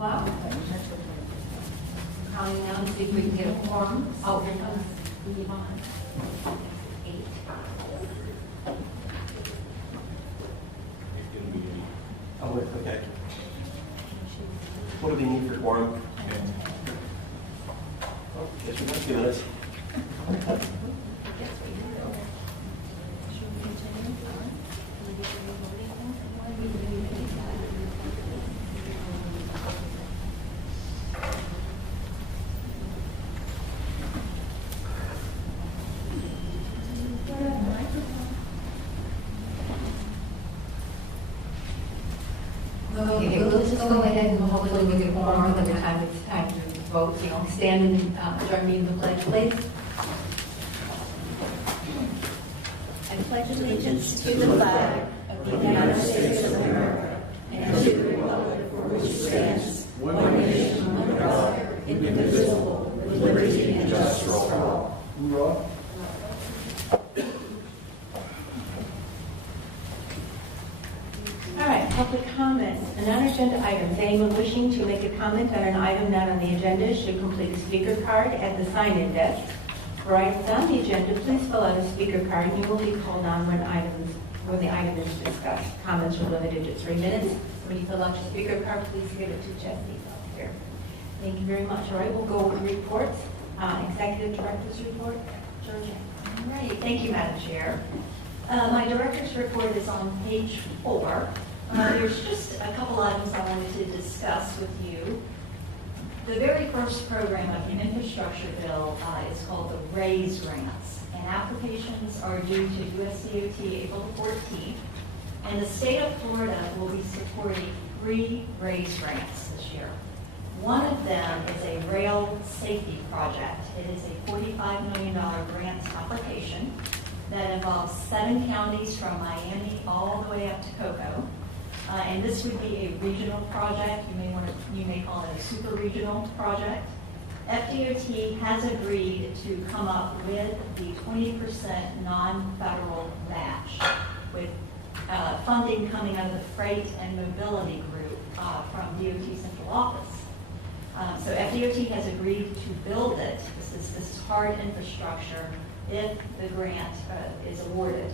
Wow. Counting now to see if we can get a quorum. Oh, here comes Yvonne. 8. Oh, wait, okay. What do we need for quorum? Oh, guess we got a few minutes. Okay, we'll just go ahead and hopefully we can quorum by the time it's time to vote. You know, stand and join me in the pledge, please. I pledge allegiance to the flag of the United States of America and to the republic for which it stands, one nation under God, indivisible, with liberty and justice for all. Hoorah. All right, public comments. Non-agenda items. Anyone wishing to make a comment on an item not on the agenda should complete a speaker card at the sign-in desk. For items on the agenda, please fill out a speaker card and you will be called on when the item is discussed. Comments are limited to 3 minutes. When you fill out your speaker card, please give it to Jesse here. Thank you very much. All right, we'll go with reports. Executive Director's report. Georgia. All right, thank you, Madam Chair. My director's report is on page 4. There's just a couple items I wanted to discuss with you. The very first program of the infrastructure bill is called the RAISE grants, and applications are due to USDOT April 14th, and the state of Florida will be supporting 3 RAISE grants this year. One of them is a rail safety project. It is a $45 million grant application that involves 7 counties from Miami all the way up to Cocoa. And this would be a regional project. You may call it a super regional project. FDOT has agreed to come up with the 20% non-federal match, with funding coming out of the Freight and Mobility Group from DOT Central Office. So FDOT has agreed to build it. This is hard infrastructure if the grant is awarded.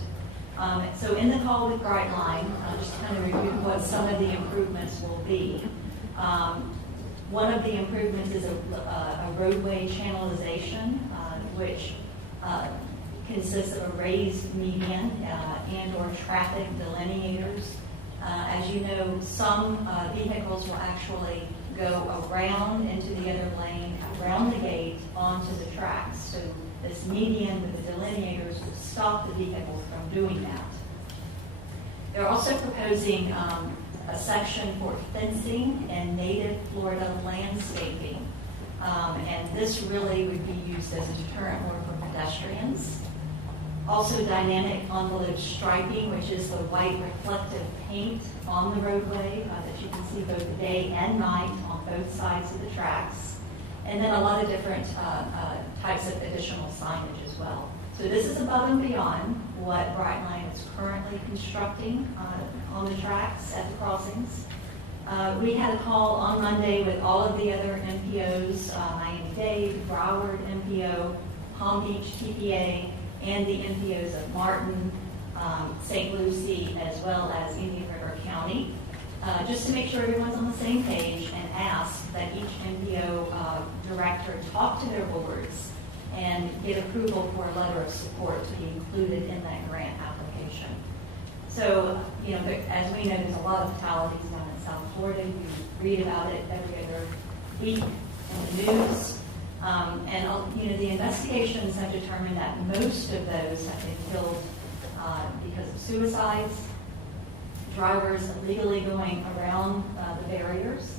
So in the call with Brightline, just to kind of review what some of the improvements will be. One of the improvements is a roadway channelization, which consists of a raised median and or traffic delineators. As you know, some vehicles will actually go around into the other lane, around the gate, onto the tracks. So this median with the delineators will stop the vehicles from doing that. They're also proposing a section for fencing and native Florida landscaping. And this really would be used as a deterrent more for pedestrians. Also dynamic envelope striping, which is the white reflective paint on the roadway that you can see both day and night on both sides of the tracks. And then a lot of different types of additional signage as well. So this is above and beyond what Brightline is currently constructing on the tracks at the crossings. We had a call on Monday with all of the other MPOs, Miami-Dade, Broward MPO, Palm Beach TPA, and the MPOs of Martin, St. Lucie, as well as Indian River County, just to make sure everyone's on the same page, and ask that each MPO director talk to their boards and get approval for a letter of support to be included in that grant application. So, you know, as we know, there's a lot of fatalities down in South Florida. You read about it every other week in the news. And you know, the investigations have determined that most of those have been killed because of suicides, drivers illegally going around the barriers,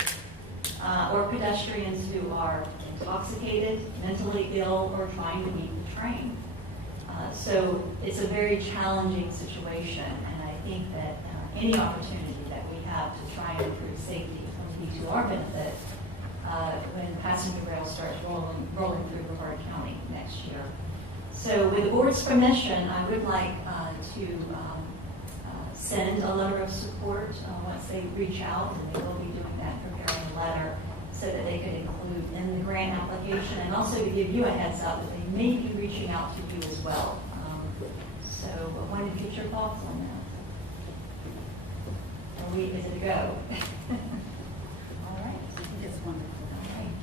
or pedestrians who are intoxicated, mentally ill, or trying to beat the train. So it's a very challenging situation, and I think that any opportunity that we have to try and improve safety will be to our benefit when passenger rail starts rolling through Brevard County next year. So with the board's permission, I would like to send a letter of support once they reach out, and they will be doing that, preparing a letter so that they could include in the grant application, and also to give you a heads up that they may be reaching out to you as well. So I wanted to get your thoughts on that. Are we, is it a go? All right. I think it's wonderful. All right.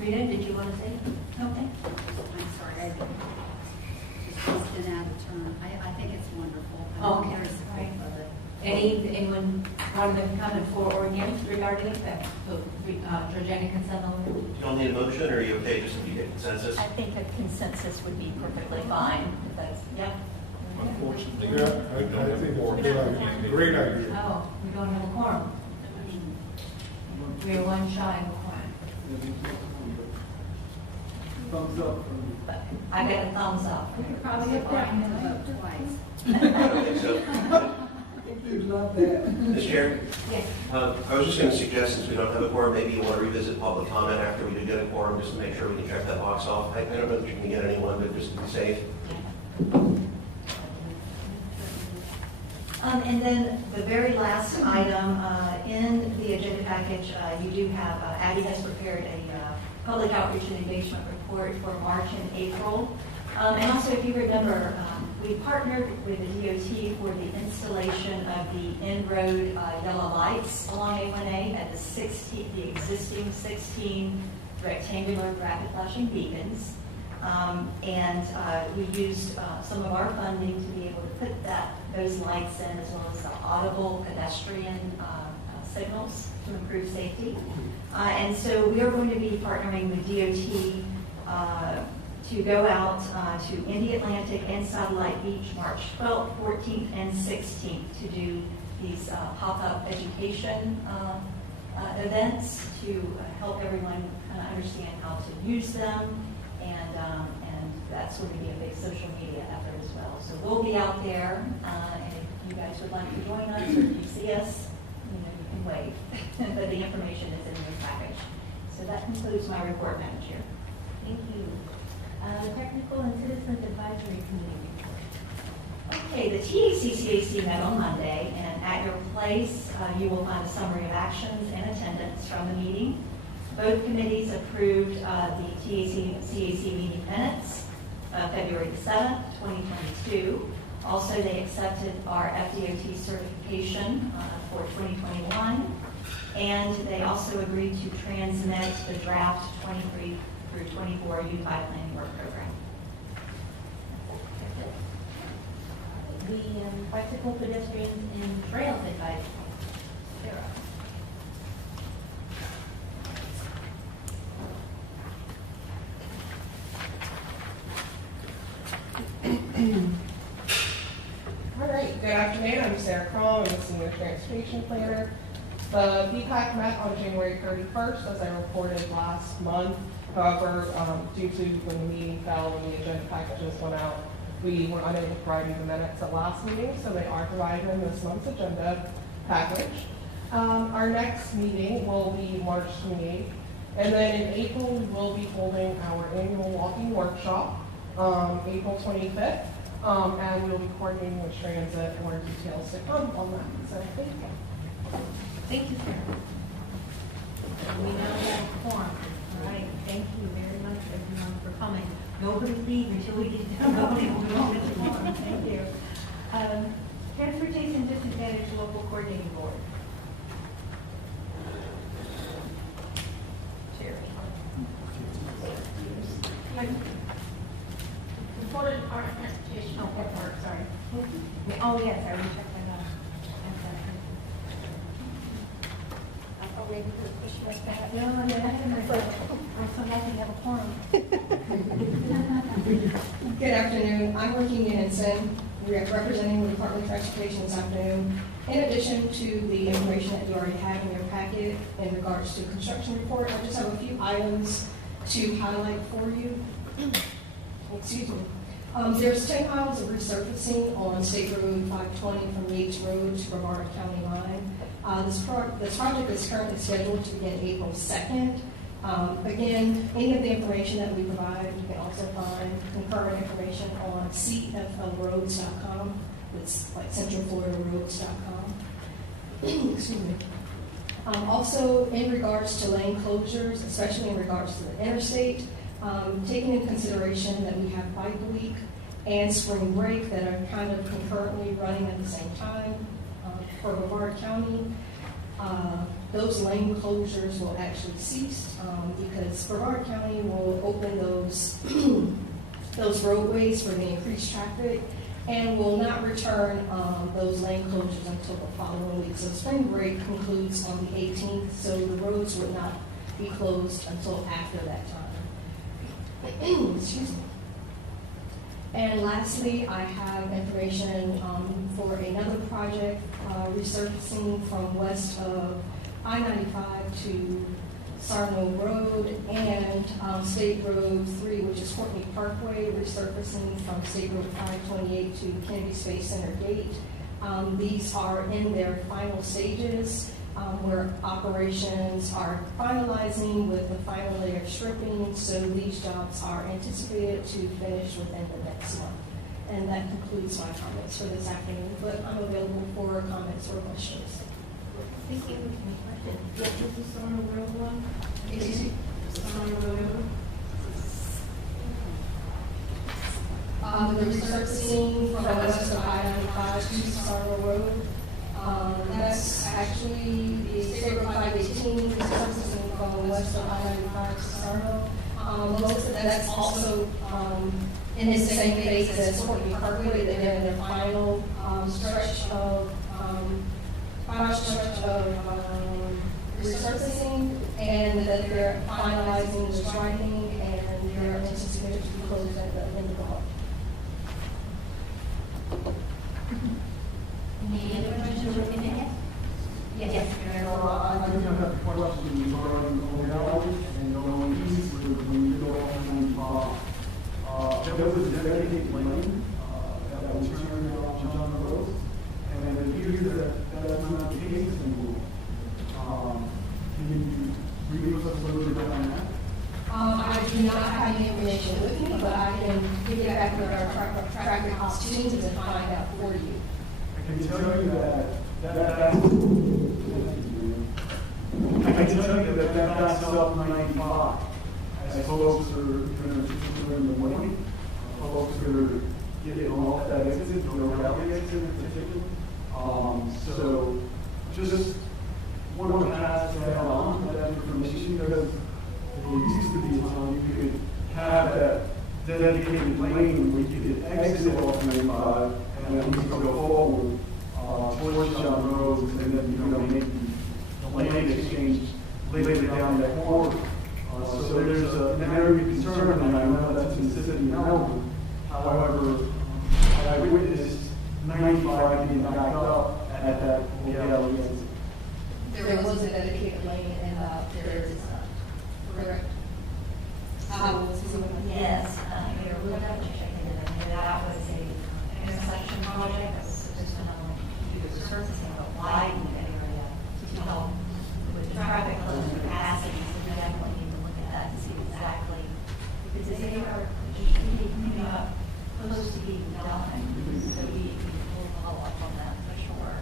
Rita, did you want to say? No, thank you. I'm sorry, I just been out of turn. I think it's wonderful. Oh, I'm okay. very supportive of it. Anyone want to comment for or against regarding it? Georgiana consent order? You don't need a motion, or are you okay just if you get consensus? I think a consensus would be perfectly fine. If that's, yeah. Unfortunately, yeah, I think it's a good idea. Great idea. Oh, we don't have a quorum. We are one shy of a quorum. Thumbs up. But I got a thumbs up. Probably up there. I'm going to vote twice. I don't think so. Mr. Chair? Yes. I was just going to suggest, since we don't have a quorum, maybe you want to revisit public comment after we do get a quorum, just to make sure we can check that box off. I don't know that you can get anyone, but just to be safe. And then the very last item in the agenda package, you do have, Abby has prepared a public outreach and engagement report for March and April. And also, if you remember, we partnered with the DOT for the installation of the in-road yellow lights along A1A at the existing 16 rectangular rapid flashing beacons. We used some of our funding to be able to put those lights in, as well as the audible pedestrian signals to improve safety. And so we are going to be partnering with DOT to go out to Indy Atlantic and Satellite Beach March 12th, 14th, and 16th to do these pop-up education events to help everyone kind of understand how to use them, and that's going to be a big social media effort as well. So we'll be out there, and if you guys would like to join us, or if you see us, you can wave. But the information is in your package. So that concludes my report, Madam Chair. Thank you. Technical and Citizens Advisory Committee report. Okay, the TACCAC met on Monday, and at your place, you will find a summary of actions and attendance from the meeting. Both committees approved the TACCAC meeting minutes of February the 7th, 2022. Also, they accepted our FDOT certification for 2021, and they also agreed to transmit the draft 23 through 24 Unified Planning Work Program. The Bicycle Pedestrians and Trails Advisory. Sarah. All right, good afternoon. I'm Sarah Crawl. I'm the Senior Transportation Planner. The BPAC met on January 31st, as I reported last month. However, due to when the meeting fell, when the agenda packages went out, we were unable to provide you the minutes at last meeting, so they are provided in this month's agenda package. Our next meeting will be March 28th, and then in April, we will be holding our annual walking workshop, April 25th, and we will be coordinating with Transit. More details to come on that. So thank you. Thank you, Sarah. We now have a quorum. All right, thank you very much, everyone, for coming. Nobody's leaving until we get done voting. We don't get the quorum. Thank you. Transportation Disadvantaged Local Coordinating Board. The Florida Department of Transportation. Sorry. Oh, yes, I already checked that out. I thought maybe we could push this back. No, I I'm so happy to have a quorum. Good afternoon. I'm working in Ensign, representing the Department of Transportation this afternoon. In addition to the information that you already have in your packet in regards to construction report, I just have a few items to highlight for you. Excuse me. There's 10 miles of resurfacing on State Road 520 from Yates Road to Brevard County line. This project is currently scheduled to begin April 2nd. Again, any of the information that we provide, you can also find concurrent information on cflroads.com. It's like centralfloridaroads.com. Excuse me. Also, in regards to lane closures, especially in regards to the interstate, taking into consideration that we have bike week and spring break that are kind of concurrently running at the same time for Brevard County, those lane closures will actually cease because Brevard County will open those those roadways for the increased traffic and will not return those lane closures until the following week. So spring break concludes on the 18th, so the roads would not be closed until after that time. Excuse me. And lastly, I have information for another project resurfacing from west of I-95 to Sarno Road and State Road 3, which is Courtney Parkway, resurfacing from State Road 528 to Kennedy Space Center Gate. These are in their final stages where operations are finalizing with the final layer of stripping, so these jobs are anticipated to finish within the next month. And that concludes my comments for this afternoon, but I'm available for comments or questions. Thank you. What was the Sarno Road one? Excuse me? Sarno Road. The resurfacing from west of I-95 to Sarno Road. That's actually the State Road 518 resurfacing from west of I-95 to Sarno. Most of that's also in the same phase as Courtney Parkway. They're in their final stretch of resurfacing, and that they're finalizing the striping, and they're anticipated to be closed at the end of the month. Any other questions or opinions? Yes. I just have a question regarding OLs and OEs when you go on 95. There was a dedicated lane that was turned around John Road, and it appears that that's not the case anymore. Can you read us a little bit on that? I do not have any information with me, but I can give it back with our traffic ops team to find out for you. I can tell you that that's up 95. As folks are in the morning, folks are getting off that exit, the rally exit in particular. So just want to pass that on, that information, because there used to be a time you could have that dedicated lane where you could exit off 95 and then you could go forward towards John Road, and then make the lane exchange later down that corridor. So there's an area of concern, and I know that's in the city now. However, I witnessed 95 being backed up at that galley exit. There was a dedicated lane, and there is correct. Yes, here, we're going to check into that. That was an intersection project that was supposed to not only do the surfacing, but widen the area to help with traffic flow and capacity. So we definitely need to look at that to see exactly, because they are coming up close to being done. So we will follow up on that for sure.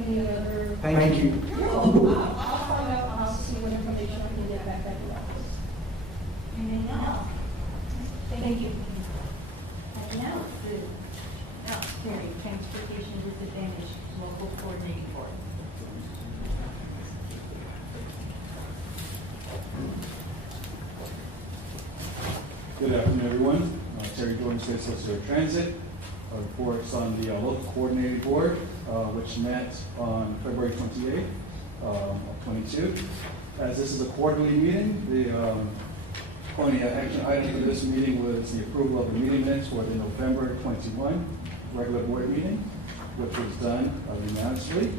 Any other? Thank you. I'll find out, I'll see what information I can get back at the office. Anything else? Thank you. Now, Transportation Disadvantage Local Coordinating Board. Good afternoon, everyone. Terry Jordan, State Solicitor of Transit. Reports on the local coordinating board, which met on February 28th of 22. As this is a quarterly meeting, the only action item for this meeting was the approval of the meeting minutes for the November 21 regular board meeting, which was done unanimously.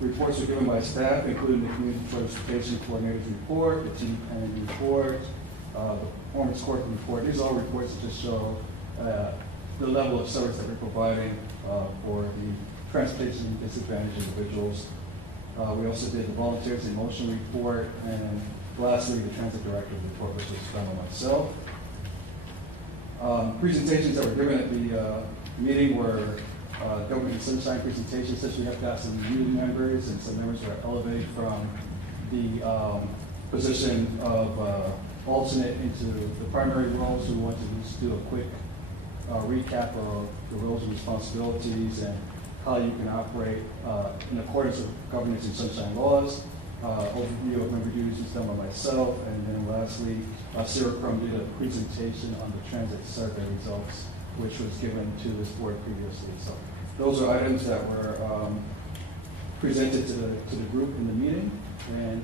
Reports were given by staff, including the Community Transportation Coordinator's report, the team planning report, the performance court report. These are all reports that just show the level of service that we're providing for the transportation disadvantaged individuals. We also did the volunteers in motion report, and lastly, the transit director report, which was done by myself. Presentations that were given at the meeting were government and sunshine presentation, since we have got some new members and some members who are elevated from the position of alternate into the primary roles, who want to just do a quick recap of the roles and responsibilities and how you can operate in accordance with governance and sunshine laws. Overview of member duties was done by myself, and then lastly, Sarah Crum did a presentation on the transit survey results, which was given to this board previously. So those are items that were presented to the group in the meeting. And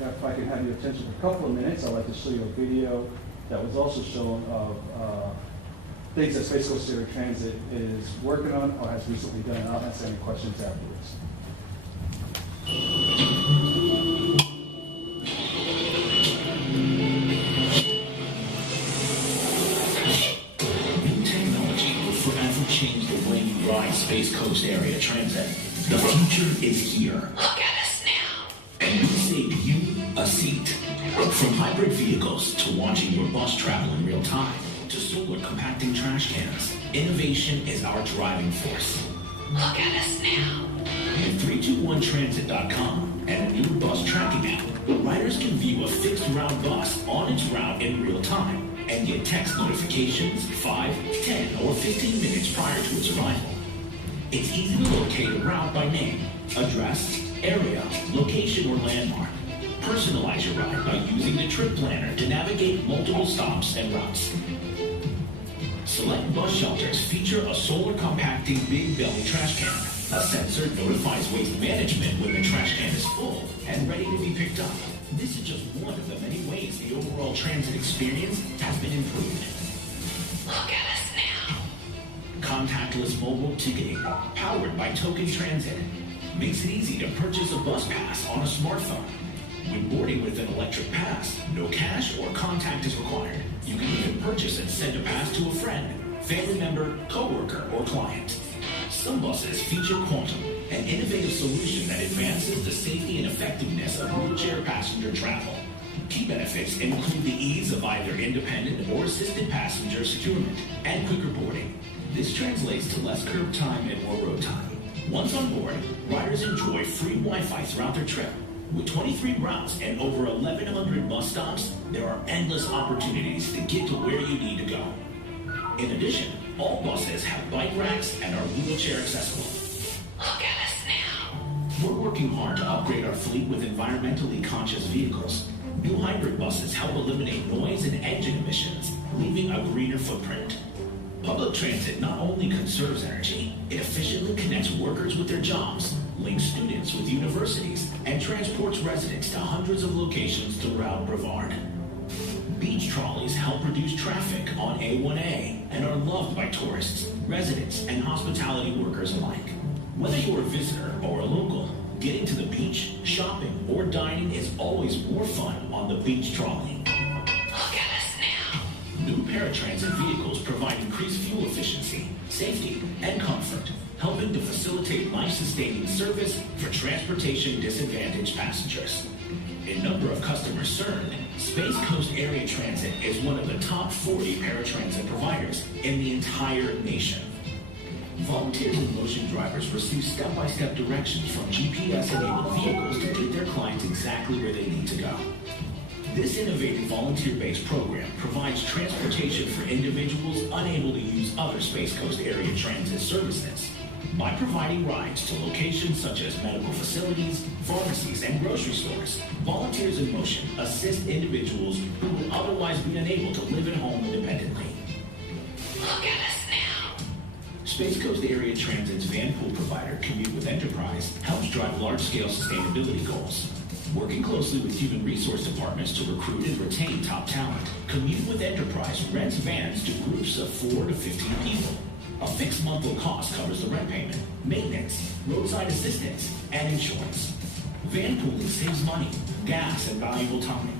if I can have your attention for a couple of minutes, I'd like to show you a video that was also shown of things that Space Coast Area Transit is working on or has recently done. And I'll answer any questions afterwards. New technology will forever change the way you ride Space Coast Area Transit. The future is here. Look at us now. And we saved you a seat. From hybrid vehicles to watching your bus travel in real time to solar compacting trash cans, innovation is our driving force. Look at us now. With 321transit.com and a new bus tracking app, riders can view a fixed route bus on its route in real time and get text notifications 5, 10, or 15 minutes prior to its arrival. It's easy to locate a route by name, address, area, location, or landmark. Personalize your ride by using the trip planner to navigate multiple stops and routes. Select bus shelters feature a solar compacting big belly trash can. A sensor notifies waste management when the trash can is full and ready to be picked up. This is just one of the many ways the overall transit experience has been improved. Look at us now. Contactless mobile ticketing, powered by Token Transit, makes it easy to purchase a bus pass on a smartphone. When boarding with an electric pass, no cash or contact is required. You can even purchase and send a pass to a friend, family member, coworker, or client. Some buses feature Quantum, an innovative solution that advances the safety and effectiveness of wheelchair passenger travel. Key benefits include the ease of either independent or assisted passenger securement and quicker boarding. This translates to less curb time and more road time. Once on board, riders enjoy free Wi-Fi throughout their trip. With 23 routes and over 1,100 bus stops, there are endless opportunities to get to where you need to go. In addition, all buses have bike racks and are wheelchair accessible. Look at us now. We're working hard to upgrade our fleet with environmentally conscious vehicles. New hybrid buses help eliminate noise and engine emissions, leaving a greener footprint. Public transit not only conserves energy, it efficiently connects workers with their jobs, links students with universities, and transports residents to hundreds of locations throughout Brevard. Beach trolleys help reduce traffic on A1A and are loved by tourists, residents, and hospitality workers alike. Whether you're a visitor or a local, getting to the beach, shopping, or dining is always more fun on the beach trolley. Look at us now. New paratransit vehicles provide increased fuel efficiency, safety, and comfort, helping to facilitate life-sustaining service for transportation disadvantaged passengers. In number of customers served, Space Coast Area Transit is one of the top 40 paratransit providers in the entire nation. Volunteers and motion drivers receive step-by-step directions from GPS-enabled vehicles to get their clients exactly where they need to go. This innovative volunteer-based program provides transportation for individuals unable to use other Space Coast Area Transit services. By providing rides to locations such as medical facilities, pharmacies, and grocery stores, Volunteers in Motion assist individuals who would otherwise be unable to live at home independently. Look at us now. Space Coast Area Transit's van pool provider, Commute with Enterprise, helps drive large-scale sustainability goals. Working closely with human resource departments to recruit and retain top talent, Commute with Enterprise rents vans to groups of 4 to 15 people. A fixed monthly cost covers the rent payment, maintenance, roadside assistance, and insurance. Van pooling saves money, gas, and valuable time.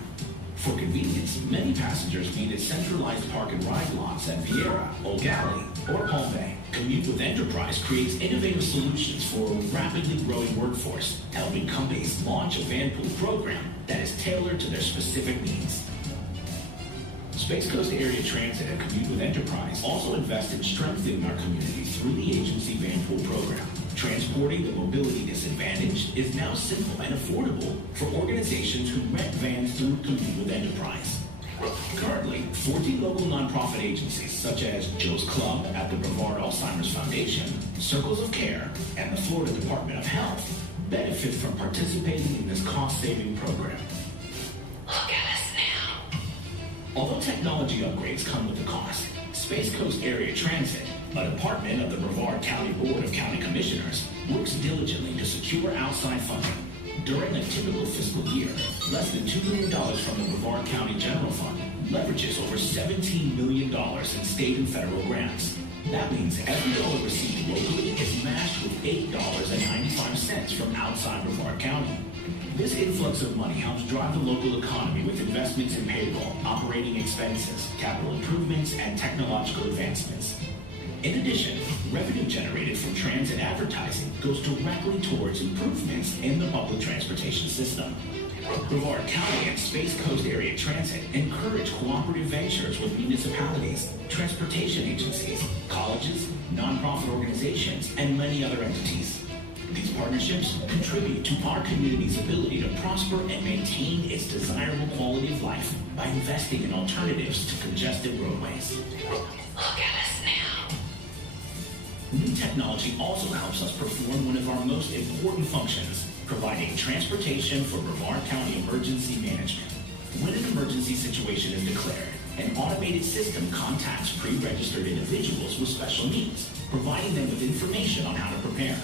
For convenience, many passengers meet at centralized park and ride lots at Viera, Old Galley, or Palm Bay. Commute with Enterprise creates innovative solutions for a rapidly growing workforce, helping companies launch a van pool program that is tailored to their specific needs. Space Coast Area Transit and Commute with Enterprise also invest in strengthening our community through the agency van pool program. Transporting the mobility disadvantaged is now simple and affordable for organizations who rent vans through Commute with Enterprise. Currently, 14 local nonprofit agencies such as Joe's Club at the Brevard Alzheimer's Foundation, Circles of Care, and the Florida Department of Health benefit from participating in this cost-saving program. Look at us now. Although technology upgrades come with a cost, Space Coast Area Transit, a department of the Brevard County Board of County Commissioners, works diligently to secure outside funding. During a typical fiscal year, less than $2 million from the Brevard County General Fund leverages over $17 million in state and federal grants. That means every dollar received locally is matched with $8.95 from outside Brevard County. This influx of money helps drive the local economy with investments in payroll, operating expenses, capital improvements, and technological advancements. In addition, revenue generated from transit advertising goes directly towards improvements in the public transportation system. Brevard County and Space Coast Area Transit encourage cooperative ventures with municipalities, transportation agencies, colleges, nonprofit organizations, and many other entities. These partnerships contribute to our community's ability to prosper and maintain its desirable quality of life by investing in alternatives to congested roadways. Look at us now. New technology also helps us perform one of our most important functions, providing transportation for Brevard County emergency management. When an emergency situation is declared, an automated system contacts pre-registered individuals with special needs, providing them with information on how to prepare.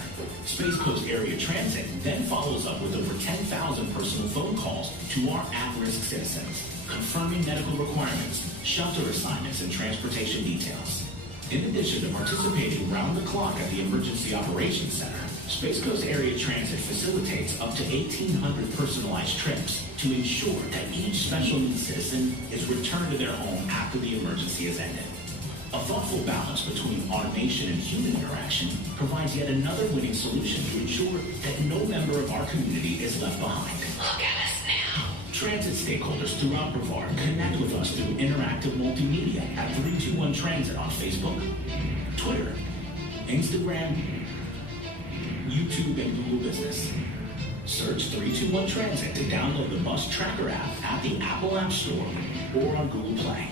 Space Coast Area Transit then follows up with over 10,000 personal phone calls to our at-risk citizens, confirming medical requirements, shelter assignments, and transportation details. In addition to participating round the clock at the Emergency Operations Center, Space Coast Area Transit facilitates up to 1,800 personalized trips to ensure that each special needs citizen is returned to their home after the emergency has ended. A thoughtful balance between automation and human interaction provides yet another winning solution to ensure that no member of our community is left behind. Look at us now. Transit stakeholders throughout Brevard connect with us through interactive multimedia at 321 Transit on Facebook, Twitter, Instagram, YouTube, and Google Business. Search 321 Transit to download the Bus Tracker app at the Apple App Store or on Google Play.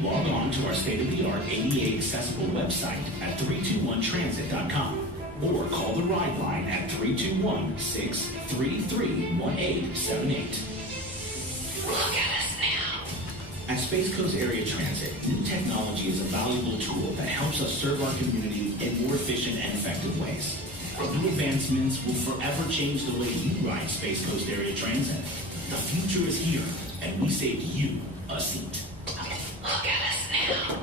Log on to our state-of-the-art ADA accessible website at 321transit.com or call the ride line at 321-633-1878. Look at us now. At Space Coast Area Transit, new technology is a valuable tool that helps us serve our community in more efficient and effective ways. New advancements will forever change the way you ride Space Coast Area Transit. The future is here, and we saved you a seat. Look at us now.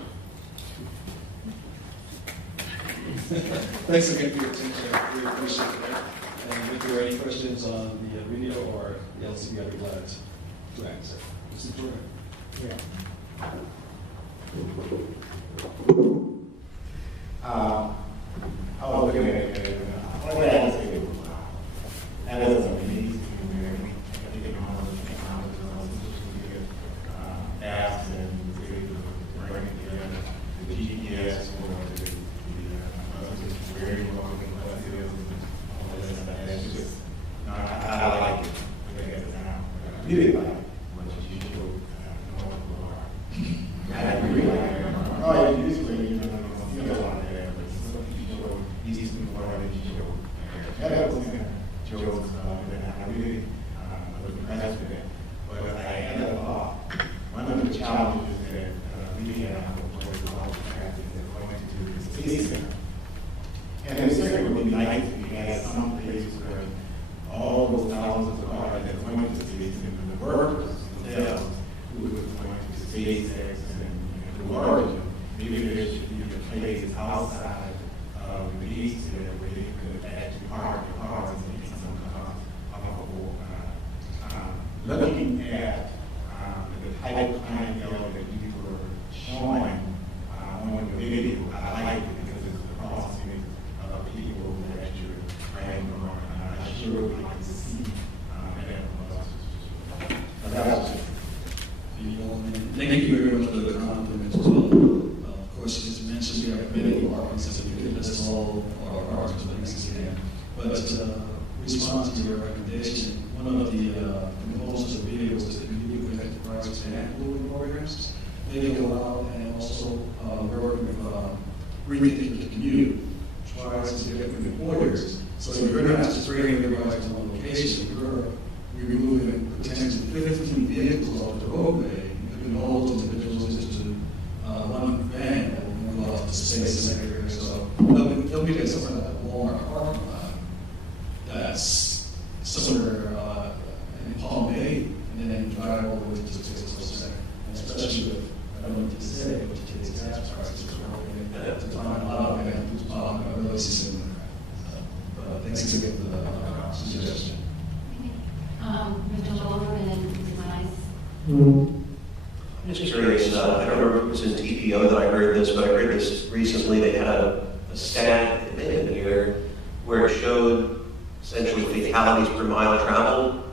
Thanks again for your attention. I really appreciate that. And if there are any questions on the video or the LCD, I'd be glad to answer. Mr. Jordan. Yeah. I was looking at it, what I was thinking, that is amazing. I think apps and bringing together the GPS for the very long buses and all that stuff. That's just, I like it. I really like it. What you showed, I agree. Oh, yeah, usually, you know, you know, a lot of that, but something you showed, these people are that you showed. That was kind of jokes, and I really was impressed with that. But I ended up, one of the challenges that we have was all the traffic that going to the city center. And it certainly would be nice if we had some places where all those thousands of cars that went to the city center, the workers themselves, who were going to SpaceX and Blue Origin, maybe there should be places outside of the beach there where they could actually park their cars and get some cars off of board. Looking at the type of clientele that you were showing on the video, I like it because it's the crossing of people that you're trying on. I sure would like to see that. Thank you very very much for the compliment as well. Of course, as mentioned, we have many departments, and we could list all our departments, but next again. But respond to your recommendation, one of the components of the video was to communicate with enterprise and moving programs. They go out and also work with rethinking the commute, try to get with employers. So you're not just bringing everybody to one location, you're removing potentially 15 vehicles off the roadway, you can hold individuals into one van that will move off the space in that area. So they'll be like somewhere like a Walmart parking lot that's somewhere in Palm Bay, and then drive all the way to the space, especially with, I don't know what to say, but today's gas prices are to find a lot of it, really see but thanks again for the suggestion. Mr. Lover and Ms. Mice. I'm just curious, I don't remember if it was in TPO that I heard this, but I heard this recently. They had a stat, it may have been here, where it showed essentially fatalities per mile traveled,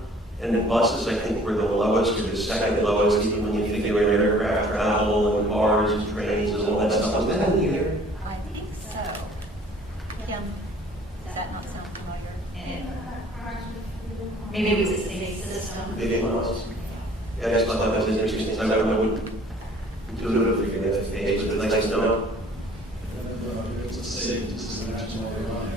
and the buses, I think, were the lowest, or the second lowest, even when you figure in aircraft travel and cars and trains and all that stuff. Was that in the year? I think so. Kim, does that not sound familiar? And maybe it was a state system. Maybe it was. Yeah, I just thought that was interesting. I would intuitively figure that's the case, but it's nice to know. It's a state, this is a national airline.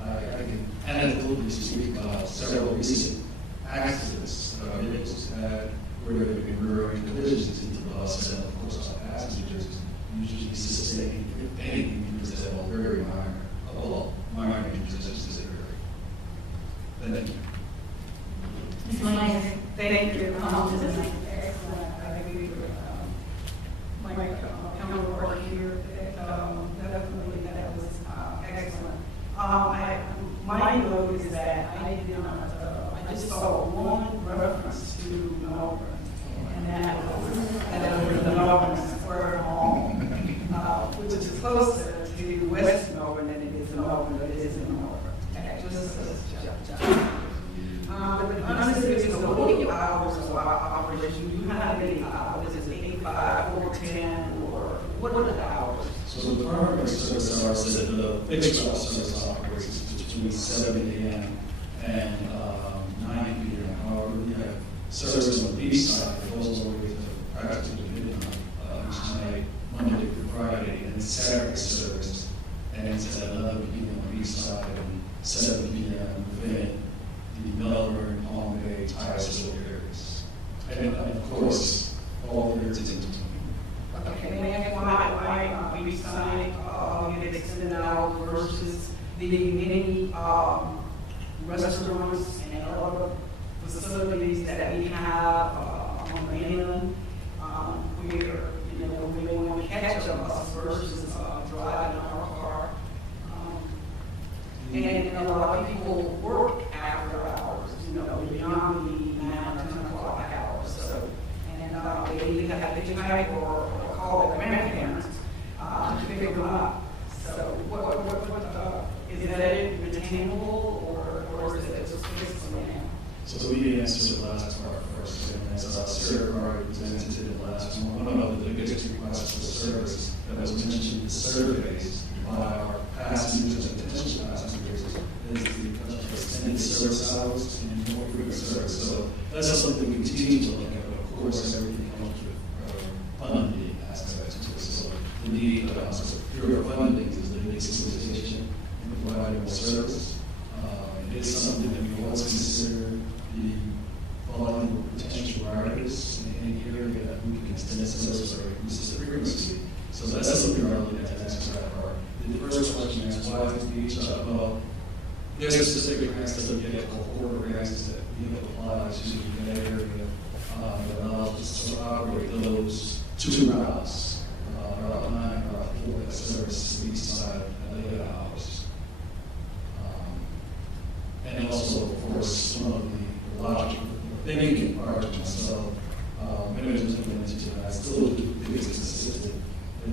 I can anecdotally speak about several recent accidents that our vehicles had where there have been rear-end collisions into the bus, and of course our passengers usually sustain any injuries that are very minor. Well, minor injuries as they vary. Thank you. Ms. Mice. Thank you. This is excellent. I agree with my counterpart here. Definitely, that was excellent. My note is that I did not, I just saw one reference to Melbourne, and that was the Melbourne Square Mall, which is closer to West Melbourne than it is in Melbourne, but it is in Melbourne. Just but honestly, so what are your hours of operation? Do you have any hours? Is it 8, 5, 4, 10, or what are the hours? So the primary service hours is the fixed route service operates between 7 a.m. and 9 p.m. However, we have service on the east side that goes all the way to practically midnight each night, Monday through Friday, and Saturday service, and it's at 11 p.m. on the east side and 7 p.m. within the Melbourne, Palm Bay, Titusville areas. And of course, all the areas in between. Okay, may I ask why we signed get extended hours versus the many restaurants and other facilities that we have on the mainland where, we may want to catch a bus versus driving our car. And a lot of people work after hours, beyond the 9 or 10 o'clock hours. So, and they either have to hitchhike or call their grandparents to pick them up. So, is that attainable, or is it just fixed now? So we answered the last part first, and as Sarah already presented in the last one of the biggest requests for service that was mentioned in the surveys by our passengers and potential passengers is the extended service hours and more frequent service. So that's something we continue to look at, but of course everything comes with funding aspects to it. So the need of pure funding is the biggest solicitation in providing more service. It is something that we always consider the volume of potential riders in any area that we can extend service or increase the frequency. So that's something we're looking at next part. The first question is why is beach up? Well, there's specific grants that we get called corporate grants that we apply to that area that allows us to operate those two routes, Route 9 and Route 4 that service the east side at later hours. And also, of course, one of the logical thinking part of myself, maybe just looking into that, I still think it's consistent,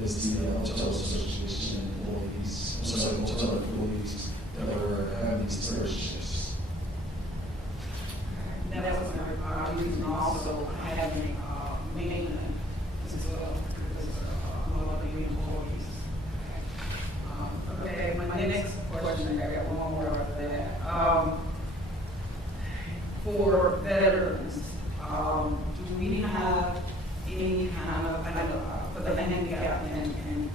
is the Hotel Association employees, hotel employees that were having these third shifts. That was our reason also having maintenance Yeah, and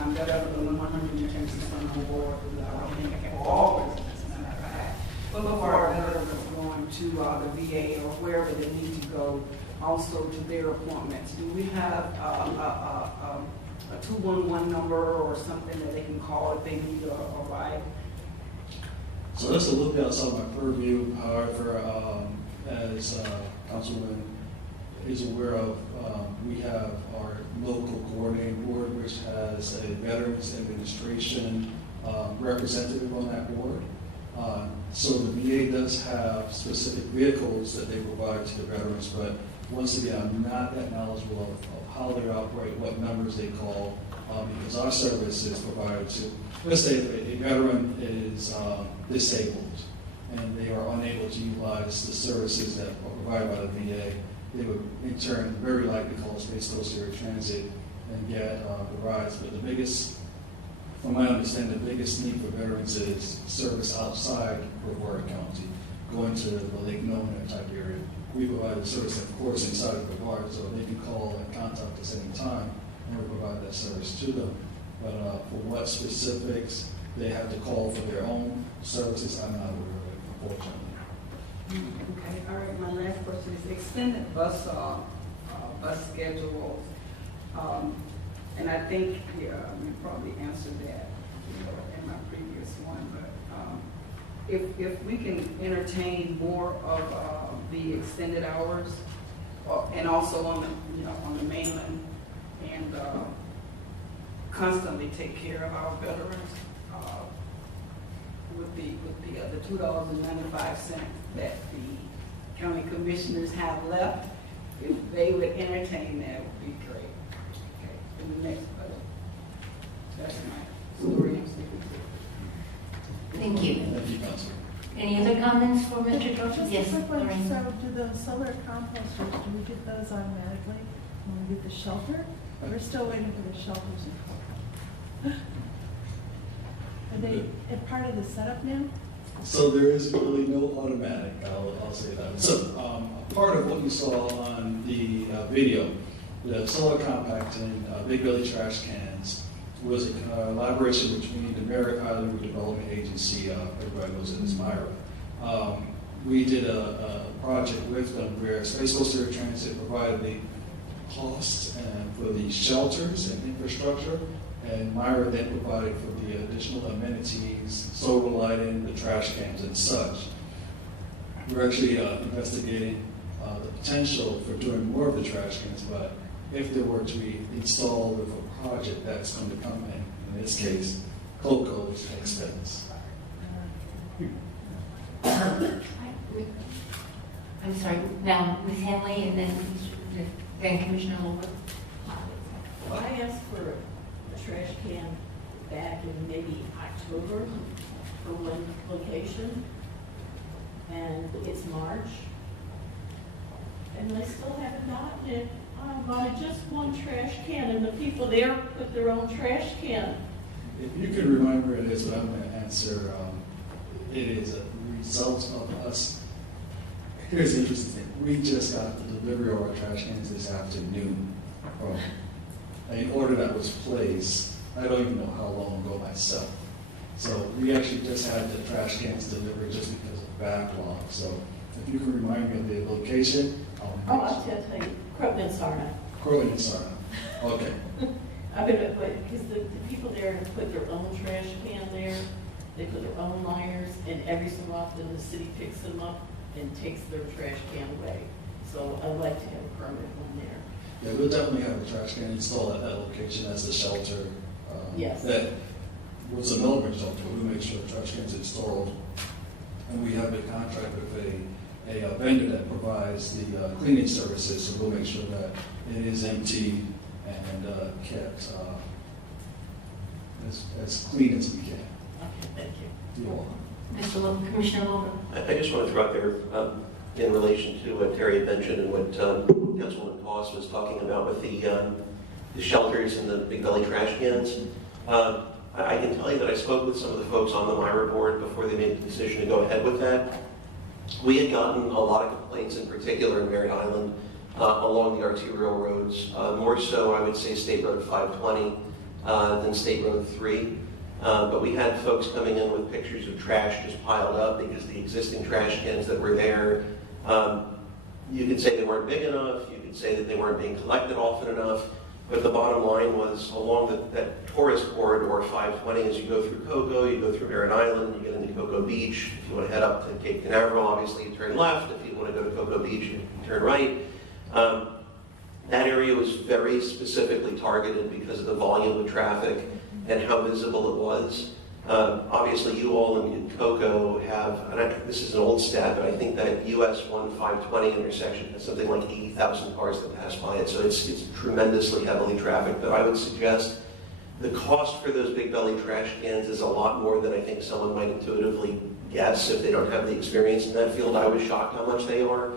I'm definitely 110% on board with that. I don't think I always, as a matter of fact. But before our veterans are going to the VA or wherever they need to go, also to their appointments, do we have a 211 number or something that they can call if they need a ride? So that's a little bit outside my purview. However, as Councilman is aware of, we have our local coordinating board, which has a Veterans Administration representative on that board. So the VA does have specific vehicles that they provide to the veterans, but once again, I'm not that knowledgeable of how they operate, what numbers they call, because our service is provided to, let's say if a veteran is disabled and they are unable to utilize the services that are provided by the VA, they would in turn very likely call Space Coast Area Transit and get the rides. But the biggest, from my understanding, the biggest need for veterans is service outside Brevard County, going to the Lake Nona type area. We provide the service, of course, inside of Brevard, so they can call and contact us anytime, and we provide that service to them. But for what specifics they have to call for their own services, I'm not aware of it, unfortunately. Okay, all right, my last question is extended bus schedules. And I think you probably answered that in my previous one, but if we can entertain more of the extended hours, and also on the on the mainland, and constantly take care of our veterans with the $2.95 that the county commissioners have left, if they would entertain that, would be great. Okay, in the next budget. That's my story I'm speaking to. Thank you. Thank you, Council. Any other comments for Mr. George? Just Yes, a quick one. Lorraine. So do the solar composters, do we get those automatically when we get the shelter? We're still waiting for the shelters. Are they a part of the setup now? So there is really no automatic, I'll say that. So a part of what you saw on the video, the solar compacting big belly trash cans, was a collaboration between the Merritt Island Redevelopment Agency, everybody knows it as MIRA. We did a project with them where Space Coast Area Transit provided the costs and for the shelters and infrastructure, and MIRA then provided for the additional amenities, solar lighting, the trash cans and such. We're actually investigating the potential for doing more of the trash cans, but if they were to be installed with a project that's going to come in this case, COCO's expense. I'm sorry, now Ms. Hanley and then Commissioner Holbrook. Well, I asked for a trash can back in maybe October for one location, and it's March, and they still haven't gotten it. I bought just one trash can, and the people there put their own trash can. If you can remember it is, but I'm going to answer, it is a result of us. Here's the interesting thing. We just got the delivery of our trash cans this afternoon from an order that was placed, I don't even know how long ago myself. So we actually just had the trash cans delivered just because of backlog. So if you can remind me of the location, I'll tell you, Crowley and Sarna. Crowley and Sarna. Okay. Because the people there put their own trash can there, they put their own liners, and every so often the city picks them up and takes their trash can away. So I'd like to have a permanent one there. Yeah, we'll definitely have a trash can installed at that location as the shelter. Yes. That was a Melbourne shelter. We'll make sure the trash can's installed. And we have a contract with a vendor that provides the cleaning services, so we'll make sure that it is empty and kept as clean as we can. Okay, thank you. You're welcome. Mr. Logan, Commissioner Logan. I just want to throw out there, in relation to what Terry had mentioned and what Councilwoman Poss was talking about with the shelters and the big belly trash cans. I can tell you that I spoke with some of the folks on the MIRA board before they made the decision to go ahead with that. We had gotten a lot of complaints, in particular in Merritt Island, along the arterial roads. More so, I would say, State Road 520 than State Road 3. But we had folks coming in with pictures of trash just piled up because the existing trash cans that were there, you could say they weren't big enough, you could say that they weren't being collected often enough, but the bottom line was along that tourist corridor 520, as you go through Cocoa, you go through Barron Island, you get into Cocoa Beach. If you want to head up to Cape Canaveral, obviously you turn left. If you want to go to Cocoa Beach, you turn right. That area was very specifically targeted because of the volume of traffic and how visible it was. Obviously, you all in Cocoa have, and this is an old stat, but I think that US 1520 intersection has something like 80,000 cars that pass by it, so it's tremendously heavily trafficked. But I would suggest the cost for those big belly trash cans is a lot more than I think someone might intuitively guess if they don't have the experience in that field. I was shocked how much they are.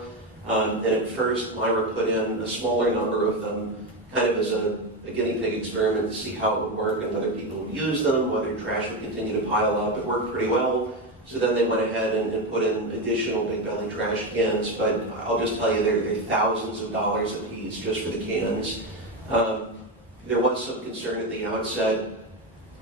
And at first, Myra put in a smaller number of them, kind of as a guinea pig experiment to see how it would work and whether people would use them, whether trash would continue to pile up. It worked pretty well. So then they went ahead and put in additional big belly trash cans, but I'll just tell you they're thousands of dollars a piece just for the cans. There was some concern at the outset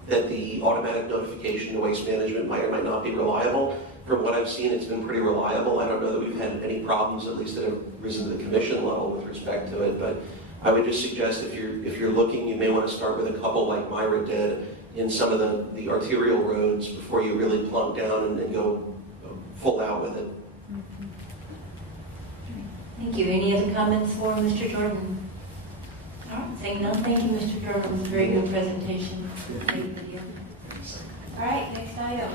that the automatic notification to Waste Management might or might not be reliable. From what I've seen, it's been pretty reliable. I don't know that we've had any problems, at least that have risen to the commission level with respect to it, but I would just suggest if you're looking, you may want to start with a couple like Myra did in some of the arterial roads before you really plunk down and go full out with it. Thank you. Any other comments for Mr. Jordan? All right, saying no, thank you, Mr. Jordan. It was a very good presentation. Great video. All right, next item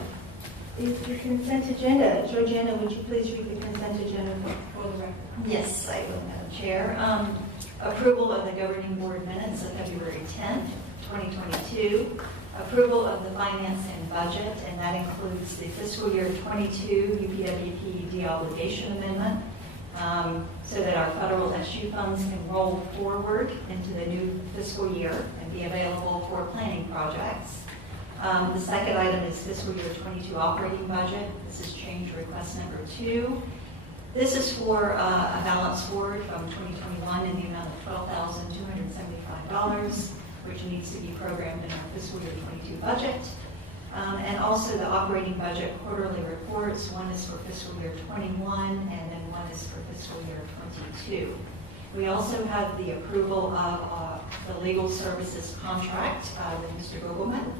is your consent agenda. Georgiana, would you please read the consent agenda for the record? Yes, I will, Madam Chair. Approval of the governing board minutes of February 10th, 2022. Approval of the finance and budget, and that includes the fiscal year 22 UPWP deobligation amendment, so that our federal SU funds can roll forward into the new fiscal year and be available for planning projects. The second item is fiscal year 22 operating budget. This is change request number 2. This is for a balance forward from 2021 in the amount of $12,275, which needs to be programmed in our fiscal year 22 budget. And also the operating budget quarterly reports. One is for fiscal year 21, and then one is for fiscal year 22. We also have the approval of the legal services contract with Mr. Gogelman.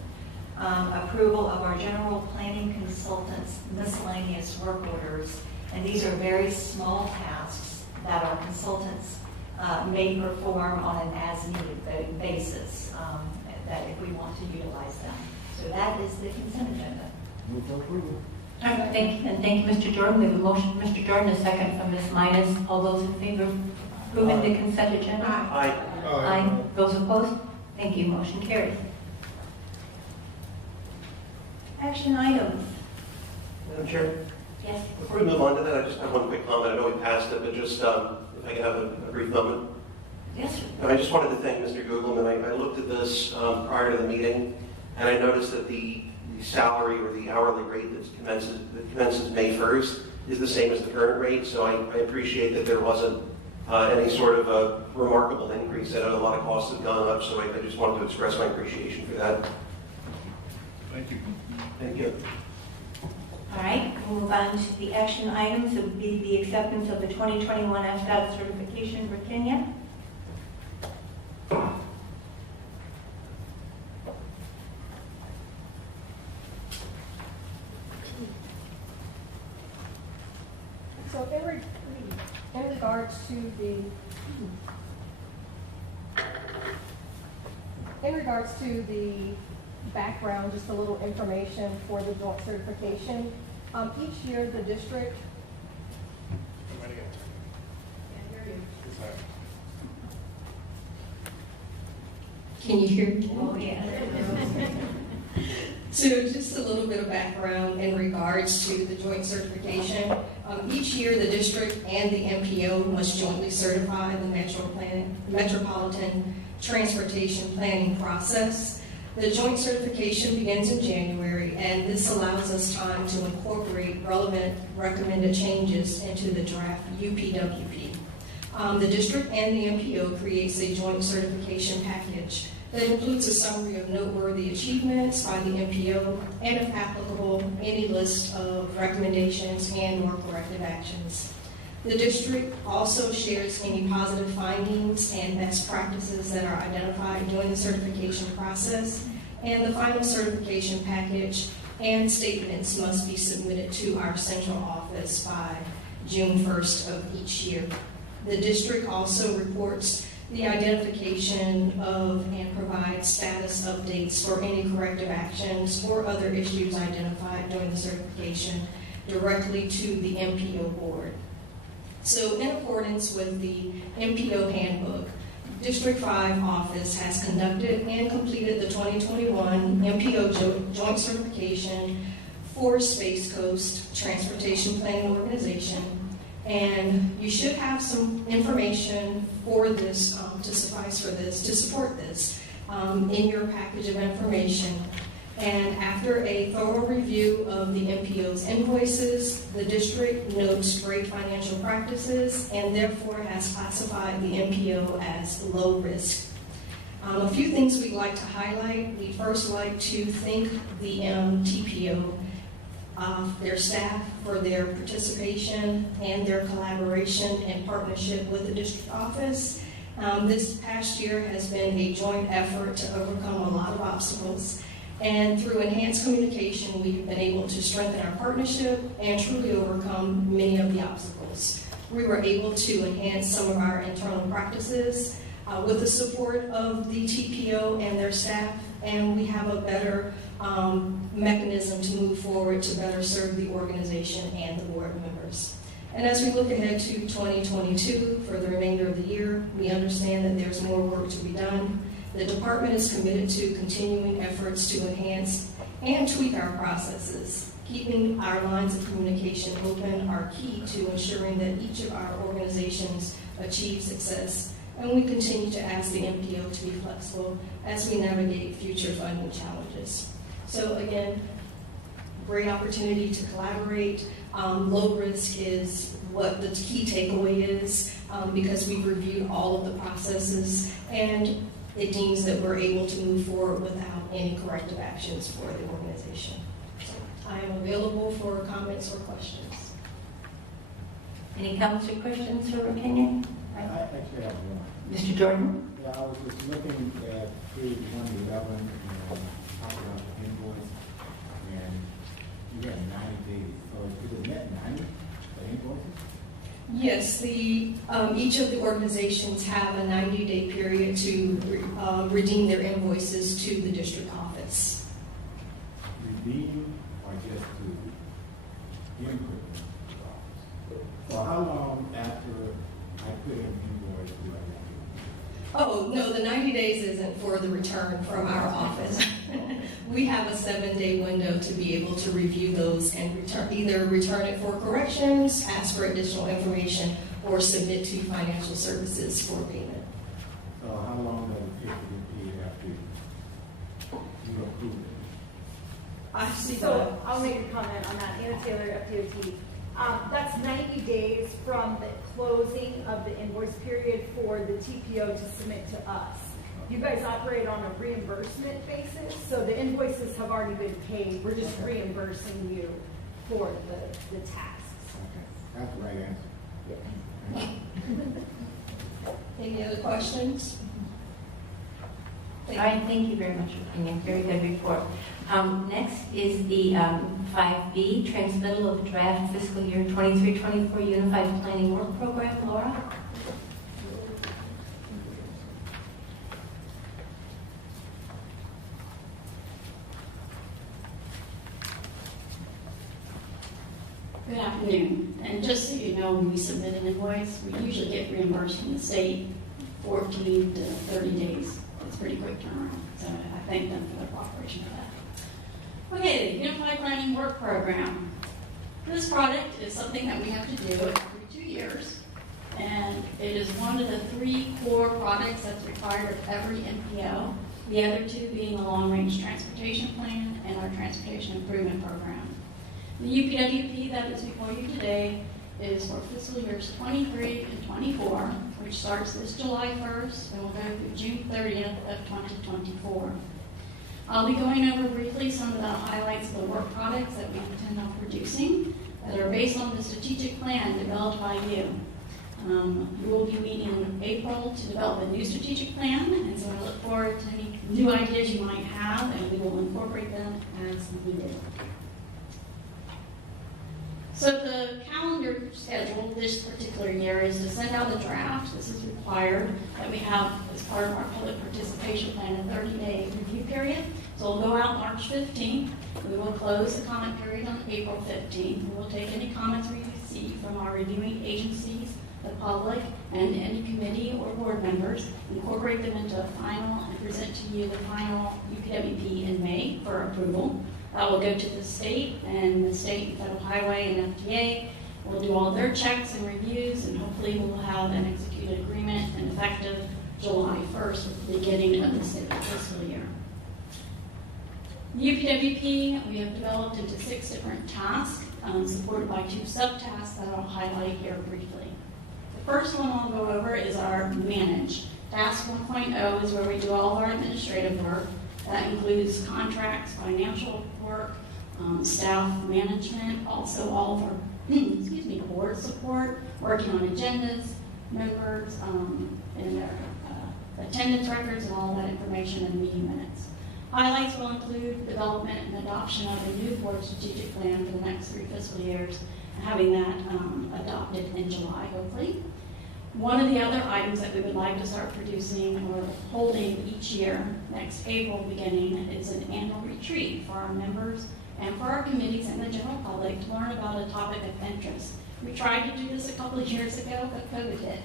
Approval of our general planning consultants miscellaneous work orders. And these are very small tasks that our consultants may perform on an as-needed basis, that if we want to utilize them. So that is the consent agenda. Move for approval. All right, thank you, and thank you, Mr. Jordan. We have a motion from Mr. Jordan, a second from Ms. Minus. All those in favor of approving the consent agenda? Aye. Aye. Those opposed? Thank you. Motion carries. Action items. Madam Chair? Yes. Before we move on to that, I just have one quick comment. I know we passed it, but just if I can have a brief moment. Yes, sir. I just wanted to thank Mr. Googleman. I looked at this prior to the meeting, and I noticed that the salary or the hourly rate that commences May 1st is the same as the current rate. So I appreciate that there wasn't any sort of a remarkable increase. I know a lot of costs have gone up, so I just wanted to express my appreciation for that. Thank you. Thank you. All right, we'll move on to the action items. It would be the acceptance of the 2021 Sdot certification for Kenya. So in regards to the background, just a little information for the joint certification. Each year the district. Can you hear me? Oh, yeah. So just a little bit of background in regards to the joint certification. Each year the district and the MPO must jointly certify the Metropolitan Transportation Planning process. The joint certification begins in January, and this allows us time to incorporate relevant recommended changes into the draft UPWP. The district and the MPO creates a joint certification package that includes a summary of noteworthy achievements by the MPO and, if applicable, any list of recommendations and/or corrective actions. The district also shares any positive findings and best practices that are identified during the certification process, and the final certification package and statements must be submitted to our central office by June 1st of each year. The district also reports the identification of and provides status updates for any corrective actions or other issues identified during the certification directly to the MPO board. So in accordance with the MPO handbook, District 5 office has conducted and completed the 2021 MPO joint certification for Space Coast Transportation Planning Organization. And you should have some information for this, to suffice for this, to support this, in your package of information. And after a thorough review of the MPO's invoices, the district notes great financial practices and therefore has classified the MPO as low risk. A few things we'd like to highlight. We'd first like to thank the TPO, their staff, for their participation and their collaboration and partnership with the district office. This past year has been a joint effort to overcome a lot of obstacles. And through enhanced communication, we've been able to strengthen our partnership and truly overcome many of the obstacles. We were able to enhance some of our internal practices with the support of the TPO and their staff, and we have a better mechanism to move forward to better serve the organization and the board members. And as we look ahead to 2022 for the remainder of the year, we understand that there's more work to be done. The department is committed to continuing efforts to enhance and tweak our processes. Keeping our lines of communication open are key to ensuring that each of our organizations achieve success. And we continue to ask the MPO to be flexible as we navigate future funding challenges. So again, great opportunity to collaborate. Low risk is what the key takeaway is because we've reviewed all of the processes, and it deems that we're able to move forward without any corrective actions for the organization. So I am available for comments or questions. Any comments or questions for Kenya? I actually have one. Mr. Jordan? Yeah, I was just looking at page 111 and talking about the invoice, and you had 90 days. So is it net 90, the invoices? Yes, each of the organizations have a 90-day period to redeem their invoices to the district office. Redeem or just to input them to the office? So how long after I put in invoice do I have to? Oh, no, the 90 days isn't for the return from our office. We have a 7-day window to be able to review those and either return it for corrections, ask for additional information, or submit to financial services for payment. So how long does it take to get paid after you approve it? So I'll make a comment on that. Anna Taylor, FDOT. That's 90 days from the closing of the invoice period for the TPO to submit to us. You guys operate on a reimbursement basis, so the invoices have already been paid. We're just reimbursing you for the tasks. Okay, that's the right answer. Any other questions? All right, thank you very much, Virginia. Very good report. Next is the 5B, Transmittal of Draft Fiscal Year 23-24 Unified Planning Work Program. Laura? Good afternoon. And just so you know, when we submit an invoice, we usually get reimbursed from the state 14 to 30 days. It's a pretty quick turnaround. So I thank them for their cooperation for that. Okay, the Unified Planning Work Program. This product is something that we have to do every 2 years. And it is one of the 3 core products that's required of every MPO. The other 2 being the Long Range Transportation Plan and our Transportation Improvement Program. The UPWP that is before you today is for fiscal years 23 and 24, which starts this July 1st and will go through June 30th of 2024. I'll be going over briefly some of the highlights of the work products that we intend on producing that are based on the strategic plan developed by you. We will be meeting in April to develop a new strategic plan, and so I look forward to any new ideas you might have, and we will incorporate them as needed. So the calendar schedule this particular year is to send out a draft. This is required that we have as part of our public participation plan a 30-day review period. So we'll go out March 15th. We will close the comment period on April 15th. We will take any comments we receive from our reviewing agencies, the public, and any committee or board members, incorporate them into a final, and present to you the final UPWP in May for approval. That will go to the state, and the state and Federal Highway and FDA will do all their checks and reviews, and hopefully we'll have an executed agreement and effective July 1st with the beginning of the state fiscal year. UPWP we have developed into 6 different tasks, supported by 2 subtasks that I'll highlight here briefly. The first one I'll go over is our manage. Task 1.0 is where we do all of our administrative work. That includes contracts, financial work, staff management, also all of our board support, working on agendas, members, and their attendance records and all that information and meeting minutes. Highlights will include development and adoption of a new board strategic plan for the next 3 fiscal years, and having that adopted in July, hopefully. One of the other items that we would like to start producing or holding each year, next April beginning, is an annual retreat for our members and for our committees and the general public to learn about a topic of interest. We tried to do this a couple of years ago, but COVID hit.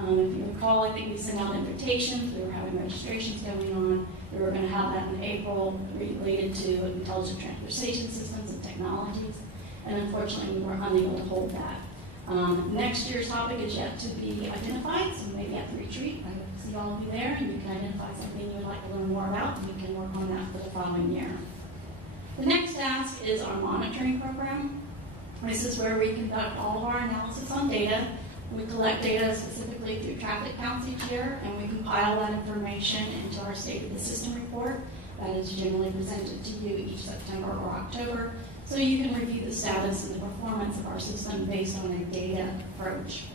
If you recall, I think we sent out invitations. We were having registrations going on. We were going to have that in April related to intelligent transportation systems and technologies. And unfortunately, we were unable to hold that. Next year's topic is yet to be identified, so maybe at the retreat, I hope to see all of you there, and you can identify something you would like to learn more about, and we can work on that for the following year. The next task is our monitoring program. This is where we conduct all of our analysis on data. We collect data specifically through traffic counts each year, and we compile that information into our State of the System report that is generally presented to you each September or October, so you can review the status and the performance of our system based on a data approach.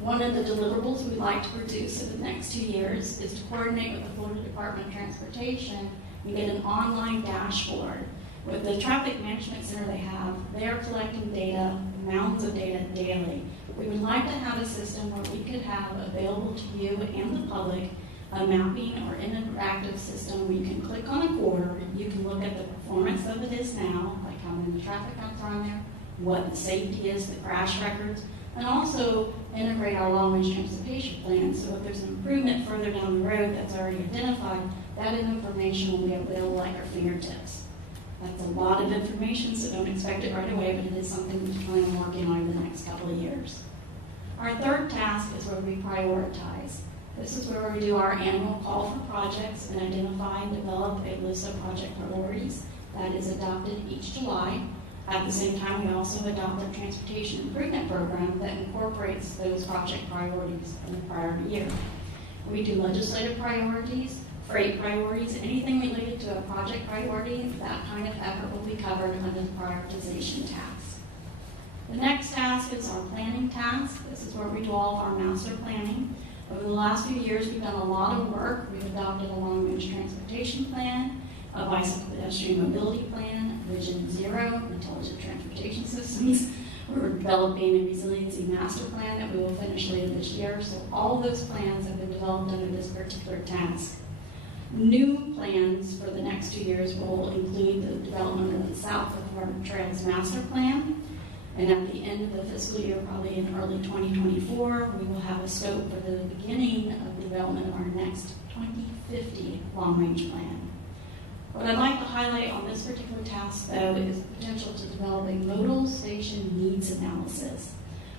One of the deliverables we'd like to produce in the next 2 years is to coordinate with the Florida Department of Transportation and get an online dashboard. With the traffic management center they have, they are collecting data, mountains of data daily. We would like to have a system where we could have available to you and the public a mapping or interactive system where you can click on a corridor, you can look at the performance of it is now, like how many traffic counts are on there, what the safety is, the crash records, and also integrate our long-range transportation plan, so if there's an improvement further down the road that's already identified, that information will be available at our fingertips. That's a lot of information, so don't expect it right away, but it is something we plan on working on in the next couple of years. Our third task is where we prioritize. This is where we do our annual call for projects and identify and develop a list of project priorities that is adopted each July. At the same time, we also adopt a transportation improvement program that incorporates those project priorities in the prior year. We do legislative priorities, freight priorities, anything related to a project priority, that kind of effort will be covered under the prioritization task. The next task is our planning task. This is where we do all of our master planning. Over the last few years, we've done a lot of work. We've adopted a long-range transportation plan, a bicycle pedestrian mobility plan, Vision Zero, intelligent transportation systems. We're developing a resiliency master plan that we will finish later this year. So all of those plans have been developed under this particular task. New plans for the next 2 years will include the development of the South of Florida Trails Master Plan. And at the end of the fiscal year, probably in early 2024, we will have a scope for the beginning of the development of our next 2050 long-range plan. What I'd like to highlight on this particular task, though, is the potential to develop a modal station needs analysis.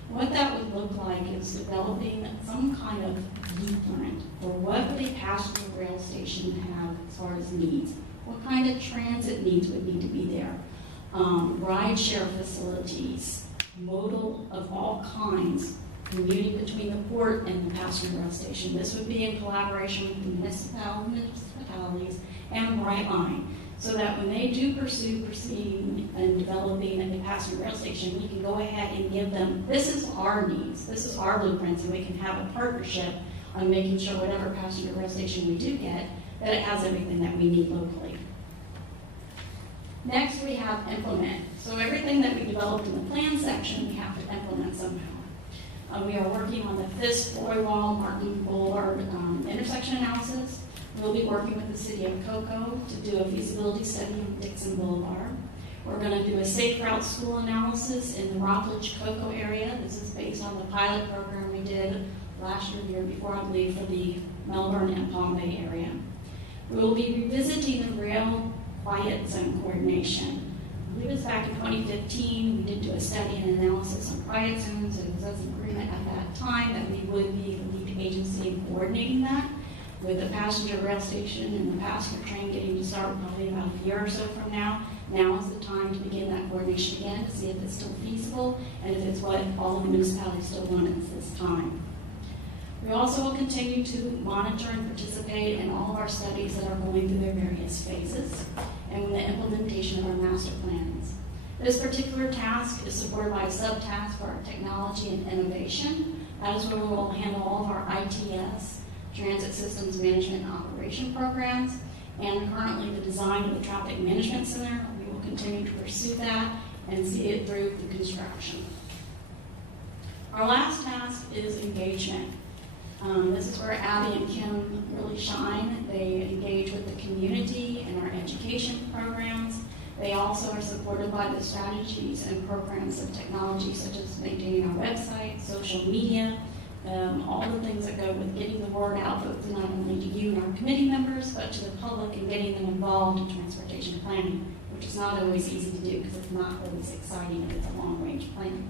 What that would look like is developing some kind of blueprint for what a passenger rail station have as far as needs. What kind of transit needs would need to be there? Ride share facilities, modal of all kinds commuting between the port and the passenger rail station. This would be in collaboration with the municipalities and Brightline, so that when they do proceeding and developing a passenger rail station, we can go ahead and give them, this is our needs, this is our blueprints, and we can have a partnership on making sure whatever passenger rail station we do get, that it has everything that we need locally. Next, we have implement. So everything that we developed in the plan section, we have to implement somehow. We are working on the Fiscal, Martin Boulevard intersection analysis. We'll be working with the city of Cocoa to do a feasibility study on Dixon Boulevard. We're going to do a safe route school analysis in the Rockledge Cocoa area. This is based on the pilot program we did last year, the year before, I believe, for the Melbourne and Palm Bay area. We will be revisiting the rail quiet zone coordination. I believe it was back in 2015. We did do a study and analysis on quiet zones, and it was an agreement at that time that we would be the lead agency in coordinating that. With the passenger rail station and the passenger train getting to start probably about a year or so from now, now is the time to begin that coordination again to see if it's still feasible and if it's what all of the municipalities still want at this time. We also will continue to monitor and participate in all of our studies that are going through their various phases and in the implementation of our master plans. This particular task is supported by a subtask for our technology and innovation. That is where we will handle all of our ITS, Transit Systems Management and Operation programs, and currently the design of the Traffic Management Center. We will continue to pursue that and see it through the construction. Our last task is engagement. This is where Abby and Kim really shine. They engage with the community and our education programs. They also are supported by the strategies and programs of technology, such as maintaining our website, social media, all the things that go with getting the word out, both to not only to you and our committee members, but to the public and getting them involved in transportation planning, which is not always easy to do because it's not always exciting if it's a long-range plan.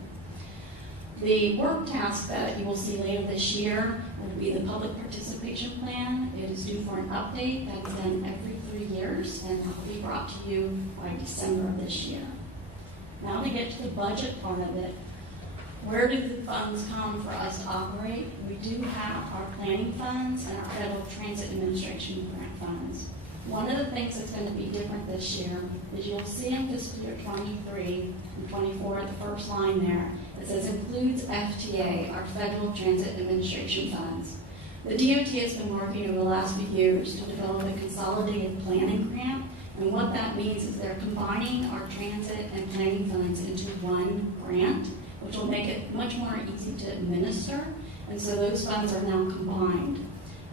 The work task that you will see later this year will be the public participation plan. It is due for an update that's done every 3 years, and will be brought to you by December of this year. Now to get to the budget part of it, where do the funds come for us to operate? We do have our planning funds and our Federal Transit Administration grant funds. One of the things that's going to be different this year is you'll see in fiscal year 23 and 24, the first line there, it says includes FTA, our Federal Transit Administration funds. The DOT has been working over the last few years to develop a consolidated planning grant, and what that means is they're combining our transit and planning funds into one grant, which will make it much more easy to administer, and so those funds are now combined.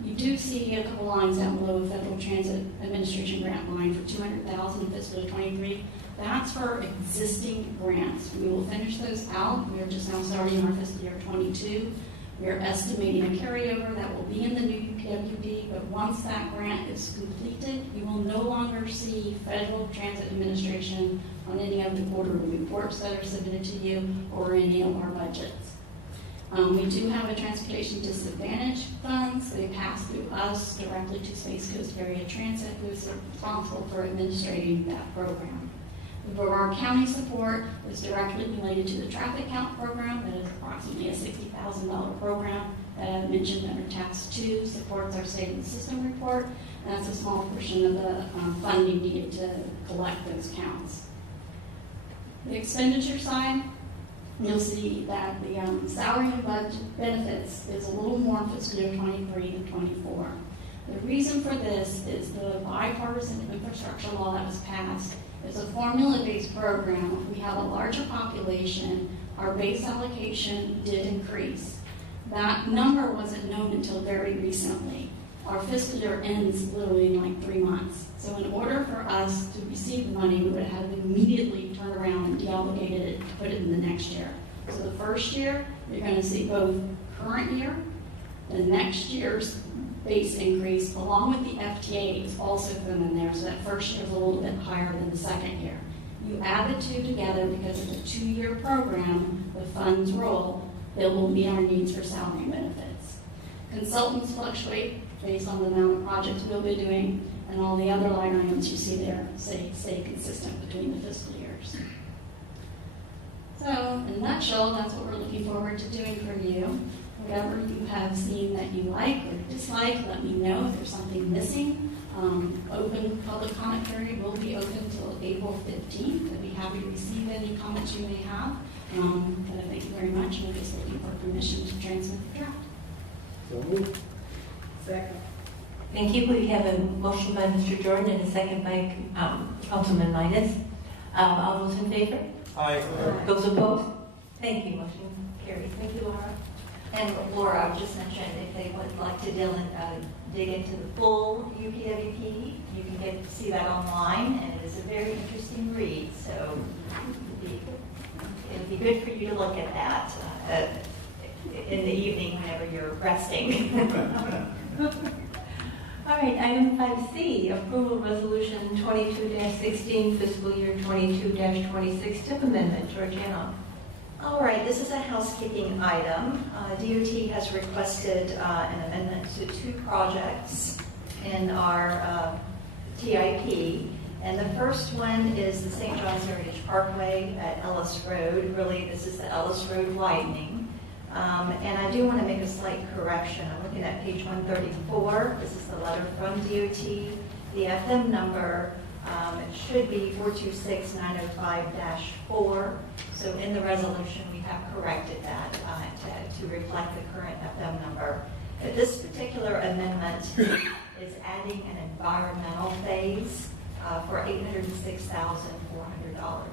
You do see a couple lines down below a Federal Transit Administration grant line for $200,000 in fiscal 23. That's for existing grants. We will finish those out. We are just now starting our fiscal year 22. We are estimating a carryover that will be in the new UPWP, but once that grant is completed, you will no longer see Federal Transit Administration on any of the quarterly reports that are submitted to you or any of our budgets. We do have a transportation disadvantage funds. They pass through us directly to Space Coast Area Transit, who is responsible for administrating that program. For our county support is directly related to the traffic count program. That is approximately a $60,000 program that I mentioned under Task 2, supports our state and system report, and that's a small portion of the funding needed to collect those counts. The expenditure side, you'll see that the salary and budget benefits is a little more in fiscal year 23 than 24. The reason for this is the bipartisan infrastructure law that was passed. It's a formula-based program. We have a larger population. Our base allocation did increase. That number wasn't known until very recently. Our fiscal year ends literally in like 3 months. So in order for us to receive the money, we would have to immediately turn around and deobligated it to put it in the next year. So the first year, you're going to see both current year, the next year's base increase, along with the FTA is also thrown in there. So that first year is a little bit higher than the second year. You add the two together because it's a 2-year program, the funds roll, it will meet our needs for salary and benefits. Consultants fluctuate based on the amount of projects we'll be doing, and all the other line items you see there stay consistent between the fiscal years. So So, in a nutshell, that's what we're looking forward to doing for you. Whatever you have seen that you like or dislike, let me know if there's something missing. Open public comment period will be open until April 15th. I'd be happy to receive any comments you may have. But I thank you very much. We're just looking for permission to transmit the draft. So moved. Second. Thank you. We have a motion by Mr. Jordan and a second by Councilman Minus. All those in favor? Aye. Those opposed? Thank you. Motion carries. Thank you, Laura. And Laura, I would just mention, if they would like to dig into the full UPWP, you can see that online, and it is a very interesting read, so it'd be good for you to look at that in the evening whenever you're resting. All right, item 5C, approval resolution 22-16, fiscal year 22-26, TIP amendment. Georgiana. All right, this is a housekeeping item. DOT has requested an amendment to 2 projects in our TIP. And the first one is the St. John's Heritage Parkway at Ellis Road. Really, this is the Ellis Road widening. And I do want to make a slight correction. I'm looking at page 134. This is the letter from DOT. The FM number, it should be 426905-4. So in the resolution, we have corrected that to reflect the current FM number. But this particular amendment is adding an environmental phase for $806,400.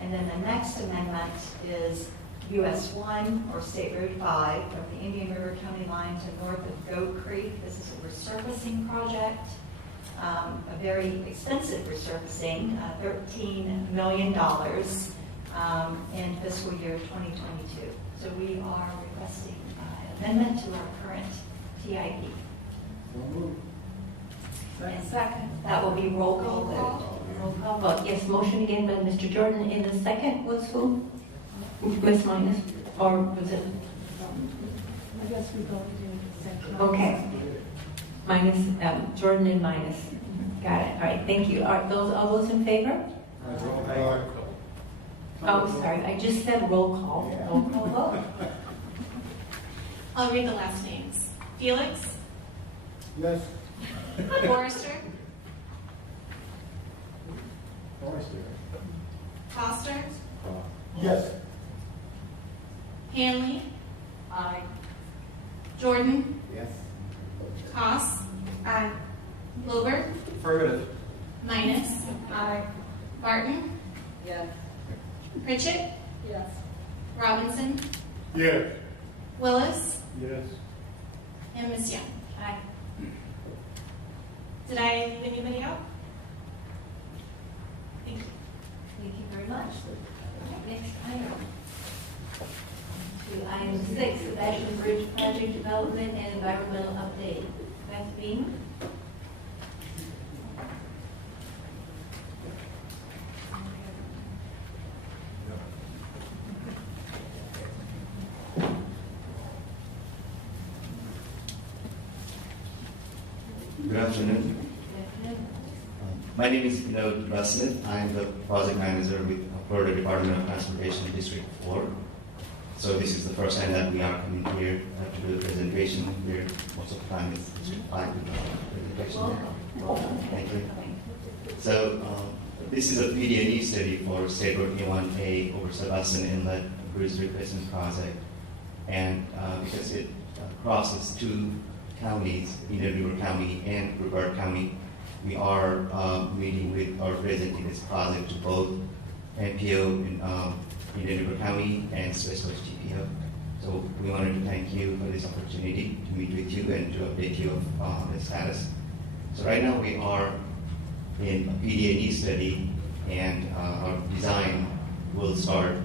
And then the next amendment is US 1 or State Road 5 from the Indian River County line to north of Goat Creek. This is a resurfacing project, a very expensive resurfacing, $13 million in fiscal year 2022. So we are requesting an amendment to our current TIP. So moved. Second. That will be roll call vote. Roll call vote. Yes, motion again by Mr. Jordan. In the second was who? Ms. Minus? Or was it? I guess we go into second. Okay. Minus, Jordan and Minus. Got it. All right, thank you. All right, all those in favor? Aye. Oh, sorry, I just said roll call. Roll call vote. I'll read the last names. Felix, Yes. Forrester, Forrester. Foster, Yes. Hanley, Aye. Jordan, Yes. Koss, Wilbur, Affirmative. Minus, Aye. Barton, Yes. Pritchett, Yes. Robinson, Yes. Willis, Yes. and Ms. Young. Aye. Did I leave anybody out? Thank you. Thank you very much. Next item. To item 6, Sebastian Bridge Project Development and Environmental Update. Beth Beam. Good afternoon. My name is Smith. I am the project manager with Florida Department of Transportation District 4. So this is the first time that we are coming here to do the presentation. Where most of the time is District 5 with the presentation. Thank you. So this is a PDNE study for State Road A1A over Sebastian Inlet Bridge Replacement Project. And because it crosses 2 counties, Indian River County and Pruitt County, we are meeting with or presenting this project to both NPO in Indian River County and SCTPO. So we wanted to thank you for this opportunity to meet with you and to update you of the status. So right now we are in a PDNE study, and our design will start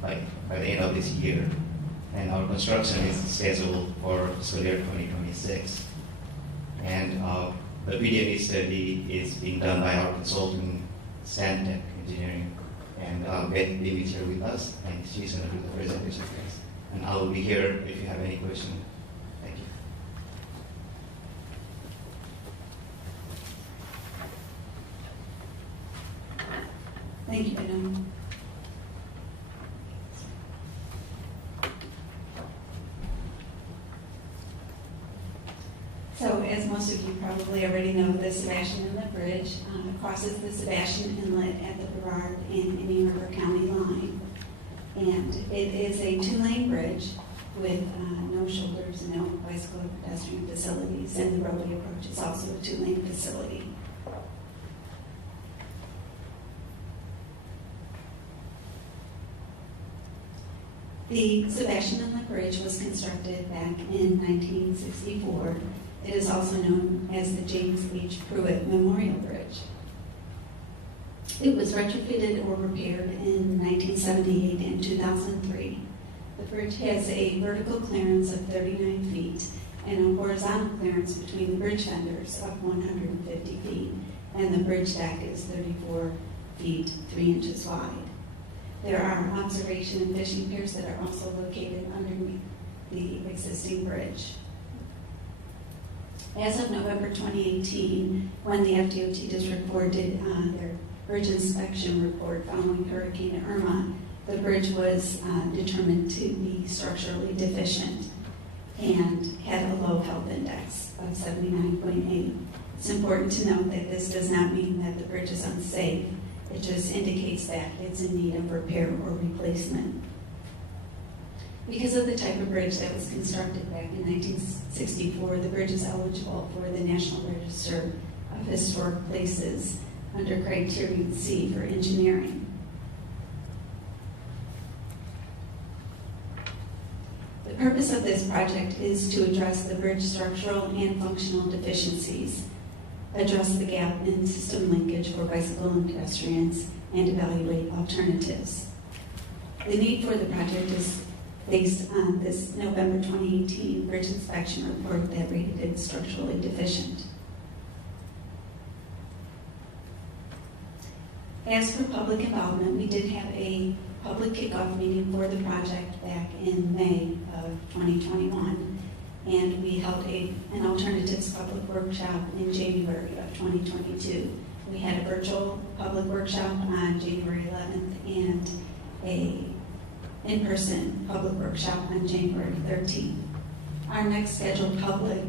by the end of this year. And our construction is scheduled for fiscal year 2026. And the PDNE study is being done by our consultant, Stantec Engineering. And Beth Beam is here with us, and she's going to do the presentation for us. And I will be here if you have any questions. Thank you. Thank you, Adam. as most of you probably already know, the Sebastian Inlet Bridge crosses the Sebastian Inlet at the Brevard and Indian River County line. And it is a two-lane bridge with no shoulders and no bicycle or pedestrian facilities, and the roadway approach is also a two-lane facility. The Sebastian Inlet Bridge was constructed back in 1964. It is also known as the James H. Pruitt Memorial Bridge. It was retrofitted or repaired in 1978 and 2003. The bridge has a vertical clearance of 39 feet and a horizontal clearance between the bridge fenders of 150 feet, and the bridge deck is 34 feet 3 inches wide. There are observation and fishing piers that are also located underneath the existing bridge. As of November 2018, when the FDOT District 4 did their bridge inspection report following Hurricane Irma, the bridge was determined to be structurally deficient and had a low health index of 79.8. It's important to note that this does not mean that the bridge is unsafe. It just indicates that it's in need of repair or replacement. Because of the type of bridge that was constructed back in 1964, the bridge is eligible for the National Register of Historic Places under Criterion C for engineering. The purpose of this project is to address the bridge structural and functional deficiencies, address the gap in system linkage for bicycle and pedestrians, and evaluate alternatives. The need for the project is based on this November 2018 bridge inspection report that rated it structurally deficient. As for public involvement, we did have a public kickoff meeting for the project back in May of 2021, and we held an alternatives public workshop in January of 2022. We had a virtual public workshop on January 11th and a in-person public workshop on January 13th. Our next scheduled public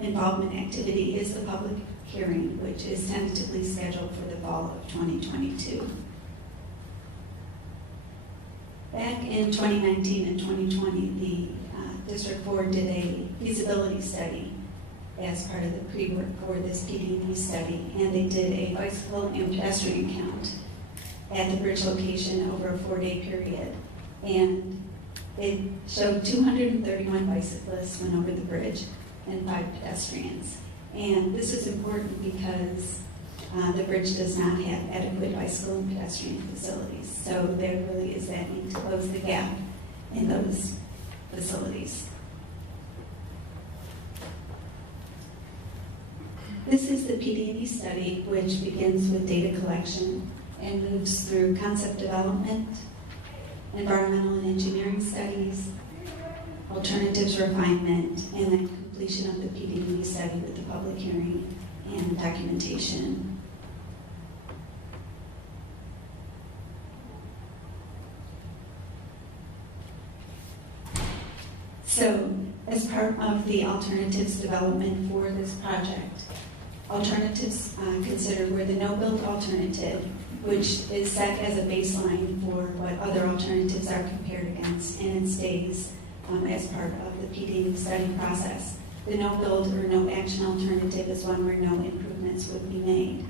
involvement activity is the public hearing, which is tentatively scheduled for the fall of 2022. Back in 2019 and 2020, the District 4 did a feasibility study as part of the pre-work for this PD&E study, and they did a bicycle and pedestrian count at the bridge location over a 4-day period. And it showed 231 bicyclists went over the bridge and 5 pedestrians. And this is important because the bridge does not have adequate bicycle and pedestrian facilities. So there really is that need to close the gap in those facilities. This is the PD&E study, which begins with data collection and moves through concept development, environmental and engineering studies, alternatives refinement, and then completion of the PD&E study with the public hearing and documentation. So, as part of the alternatives development for this project, alternatives considered were the no-build alternative, which is set as a baseline for what other alternatives are compared against, and it stays as part of the PD&E study process. The no-build or no-action alternative is one where no improvements would be made.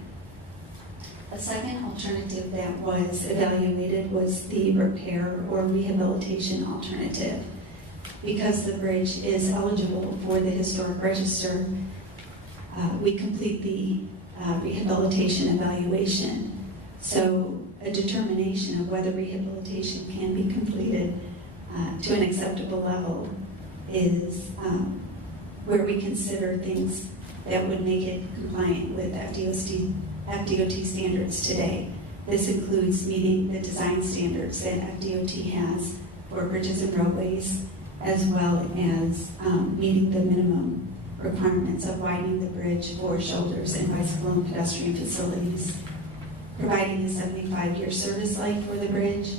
A second alternative that was evaluated was the repair or rehabilitation alternative. Because the bridge is eligible for the historic register, we complete the rehabilitation evaluation. So a determination of whether rehabilitation can be completed to an acceptable level is where we consider things that would make it compliant with FDOT standards today. This includes meeting the design standards that FDOT has for bridges and roadways, as well as meeting the minimum requirements of widening the bridge for shoulders and bicycle and pedestrian facilities, providing a 75-year service life for the bridge,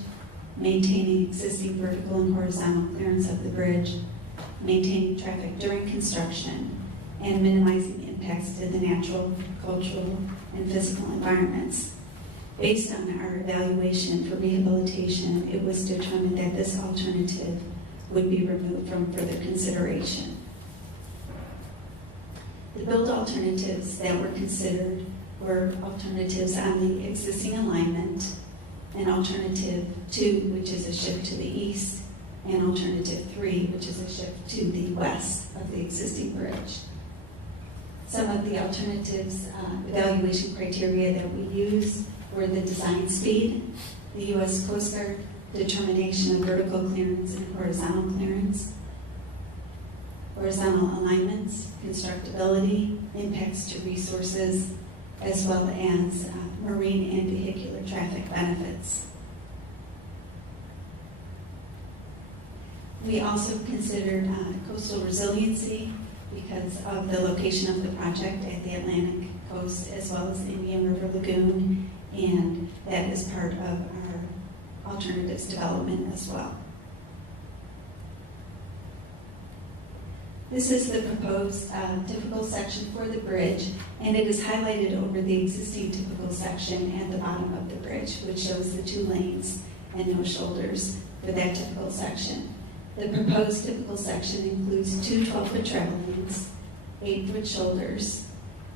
maintaining existing vertical and horizontal clearance of the bridge, maintaining traffic during construction, and minimizing impacts to the natural, cultural, and physical environments. Based on our evaluation for rehabilitation, it was determined that this alternative would be removed from further consideration. The build alternatives that were considered were alternatives on the existing alignment, and alternative 2, which is a shift to the east, and alternative 3, which is a shift to the west of the existing bridge. Some of the alternatives evaluation criteria that we use were the design speed, the U.S. Coast Guard determination of vertical clearance and horizontal clearance, horizontal alignments, constructability, impacts to resources, as well as marine and vehicular traffic benefits. We also considered coastal resiliency because of the location of the project at the Atlantic coast as well as the Indian River Lagoon, and that is part of our alternatives development as well. This is the proposed typical section for the bridge, and it is highlighted over the existing typical section at the bottom of the bridge, which shows the 2 lanes and no shoulders for that typical section. The proposed typical section includes 2 12-foot travel lanes, 8-foot shoulders,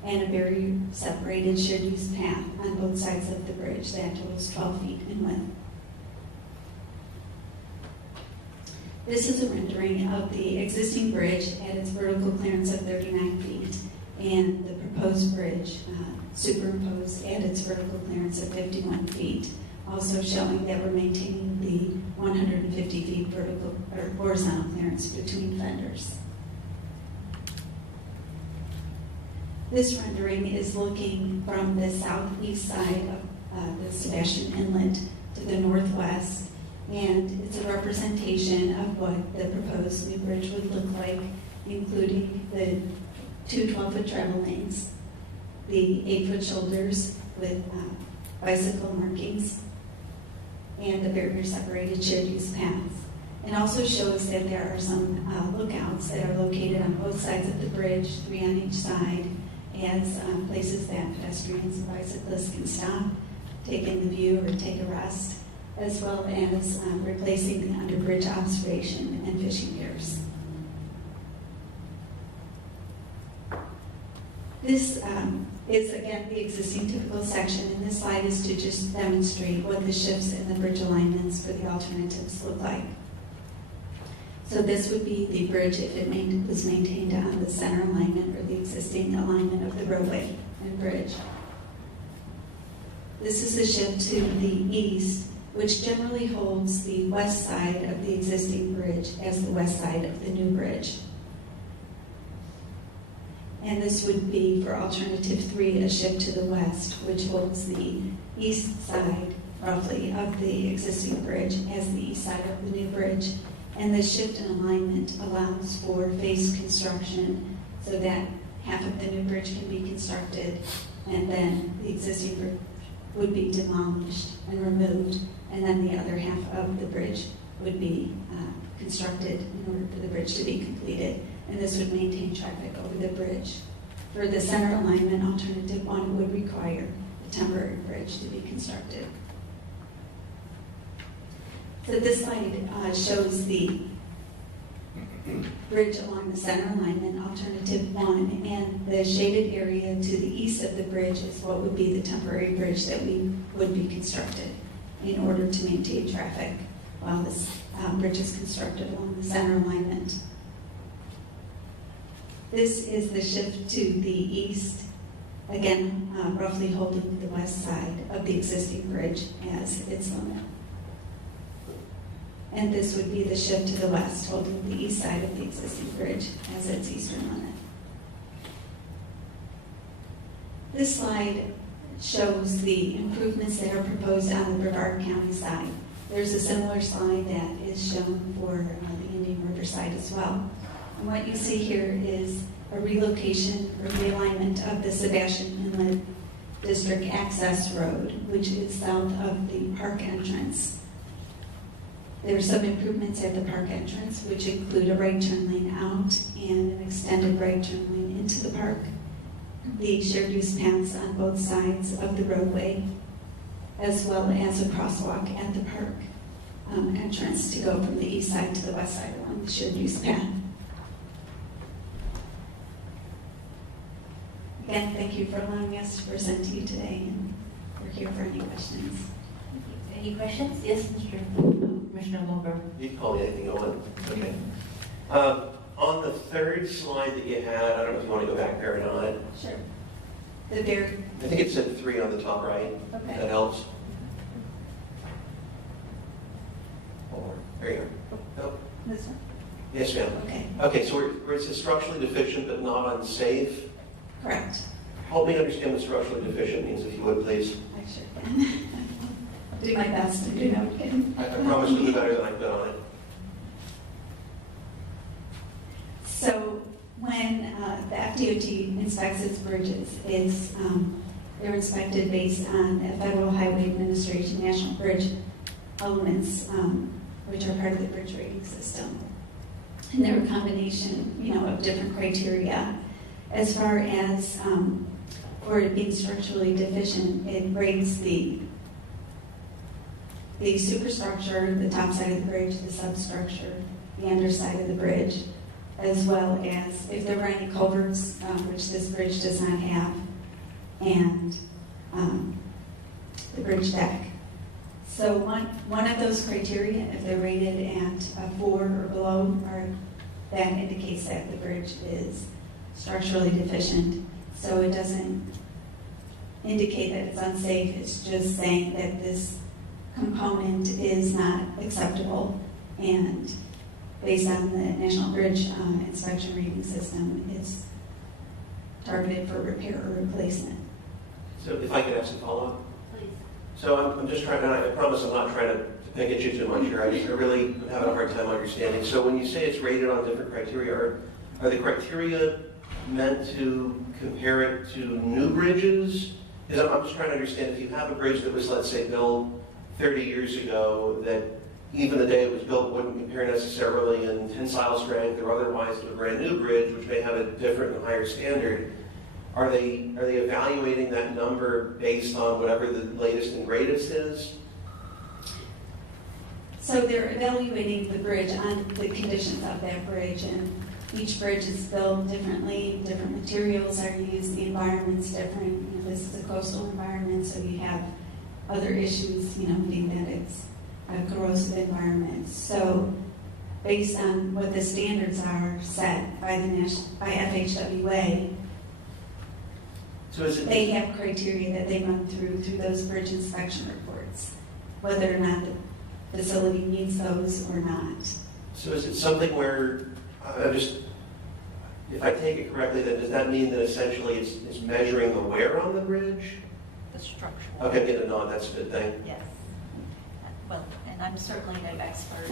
and a barrier-separated shared-use path on both sides of the bridge that totals 12 feet in width. This is a rendering of the existing bridge at its vertical clearance of 39 feet and the proposed bridge superimposed at its vertical clearance of 51 feet, also showing that we're maintaining the 150 feet vertical or horizontal clearance between fenders. This rendering is looking from the southeast side of the Sebastian Inlet to the northwest, and it's a representation of what the proposed new bridge would look like, including the 2 12-foot travel lanes, the 8-foot shoulders with bicycle markings, and the barrier-separated shared-use paths. It also shows that there are some lookouts that are located on both sides of the bridge, 3 on each side, as places that pedestrians and bicyclists can stop, take in the view, or take a rest, as well as replacing the underbridge observation and fishing piers. This is, again, the existing typical section, and this slide is to just demonstrate what the shifts in the bridge alignments for the alternatives look like. So this would be the bridge if it was maintained on the center alignment or the existing alignment of the roadway and bridge. This is the shift to the east, which generally holds the west side of the existing bridge as the west side of the new bridge. And this would be for alternative 3, a shift to the west, which holds the east side, roughly, of the existing bridge as the east side of the new bridge. And the shift in alignment allows for phased construction so that half of the new bridge can be constructed, and then the existing bridge would be demolished and removed, and then the other half of the bridge would be constructed in order for the bridge to be completed, and this would maintain traffic over the bridge. For the center alignment, alternative 1 would require a temporary bridge to be constructed. So this slide shows the bridge along the center alignment, alternative 1, and the shaded area to the east of the bridge is what would be the temporary bridge that we would be constructed in order to maintain traffic while this bridge is constructed along the center alignment. This is the shift to the east, again, roughly holding the west side of the existing bridge as its limit. And this would be the shift to the west, holding the east side of the existing bridge as its eastern limit. This slide shows the improvements that are proposed on the Brevard County side. There's a similar slide that is shown for the Indian River side as well. And what you see here is a relocation or realignment of the Sebastian Inlet District Access Road, which is south of the park entrance. There are some improvements at the park entrance, which include a right turn lane out and an extended right turn lane into the park. The shared use paths on both sides of the roadway, as well as a crosswalk at the park entrance to go from the east side to the west side along the shared use path. Again, thank you for allowing us to present to you today, and we're here for any questions. Any questions? Yes, Commissioner Mulber. You can call me anything you want. Okay. On the third slide that you had, I don't know if you want to go back there or not. Sure. The very, I think it said 3 on the top right. Okay. That helps. Or, there you go. Nope. this one? Yes, ma'am. Okay, Okay, so where it says structurally deficient but not unsafe, correct. help me understand what structurally deficient means, if you would, please. I sure can. Do my best to do that again. I promise to do better than I've done on it. So when the FDOT inspects its bridges, they're inspected based on the Federal Highway Administration National Bridge elements, which are part of the bridge rating system. And they're a combination, of different criteria. As far as for it being structurally deficient, it rates the superstructure, the top side of the bridge, the substructure, the underside of the bridge, as well as if there were any culverts, which this bridge does not have, and the bridge deck. So one of those criteria, if they're rated at a 4 or below, that indicates that the bridge is structurally deficient. So it doesn't indicate that it's unsafe, it's just saying that this component is not acceptable, and based on the National Bridge Inspection Rating System, it's targeted for repair or replacement. So if I could ask a follow-up? Please. So I'm just trying, and I promise I'm not trying to pick at you too much here. I really am having a hard time understanding. So when you say it's rated on different criteria, are the criteria meant to compare it to new bridges? Because I'm just trying to understand, if you have a bridge that was, let's say, built 30 years ago, that even the day it was built wouldn't compare necessarily in tensile strength or otherwise to a brand new bridge, which may have a different and higher standard. Are they evaluating that number based on whatever the latest and greatest is? So they're evaluating the bridge on the conditions of that bridge, and each bridge is built differently, different materials are used, the environment's different. This is a coastal environment, so you have other issues, being that it's a corrosive environment. So based on what the standards are set by FHWA, they have criteria that they run through those bridge inspection reports, whether or not the facility meets those or not. So is it something where, if I take it correctly, then does that mean that essentially it's measuring the wear on the bridge? The structural. Okay, get a nod, that's a good thing. Yes. Well, and I'm certainly no expert.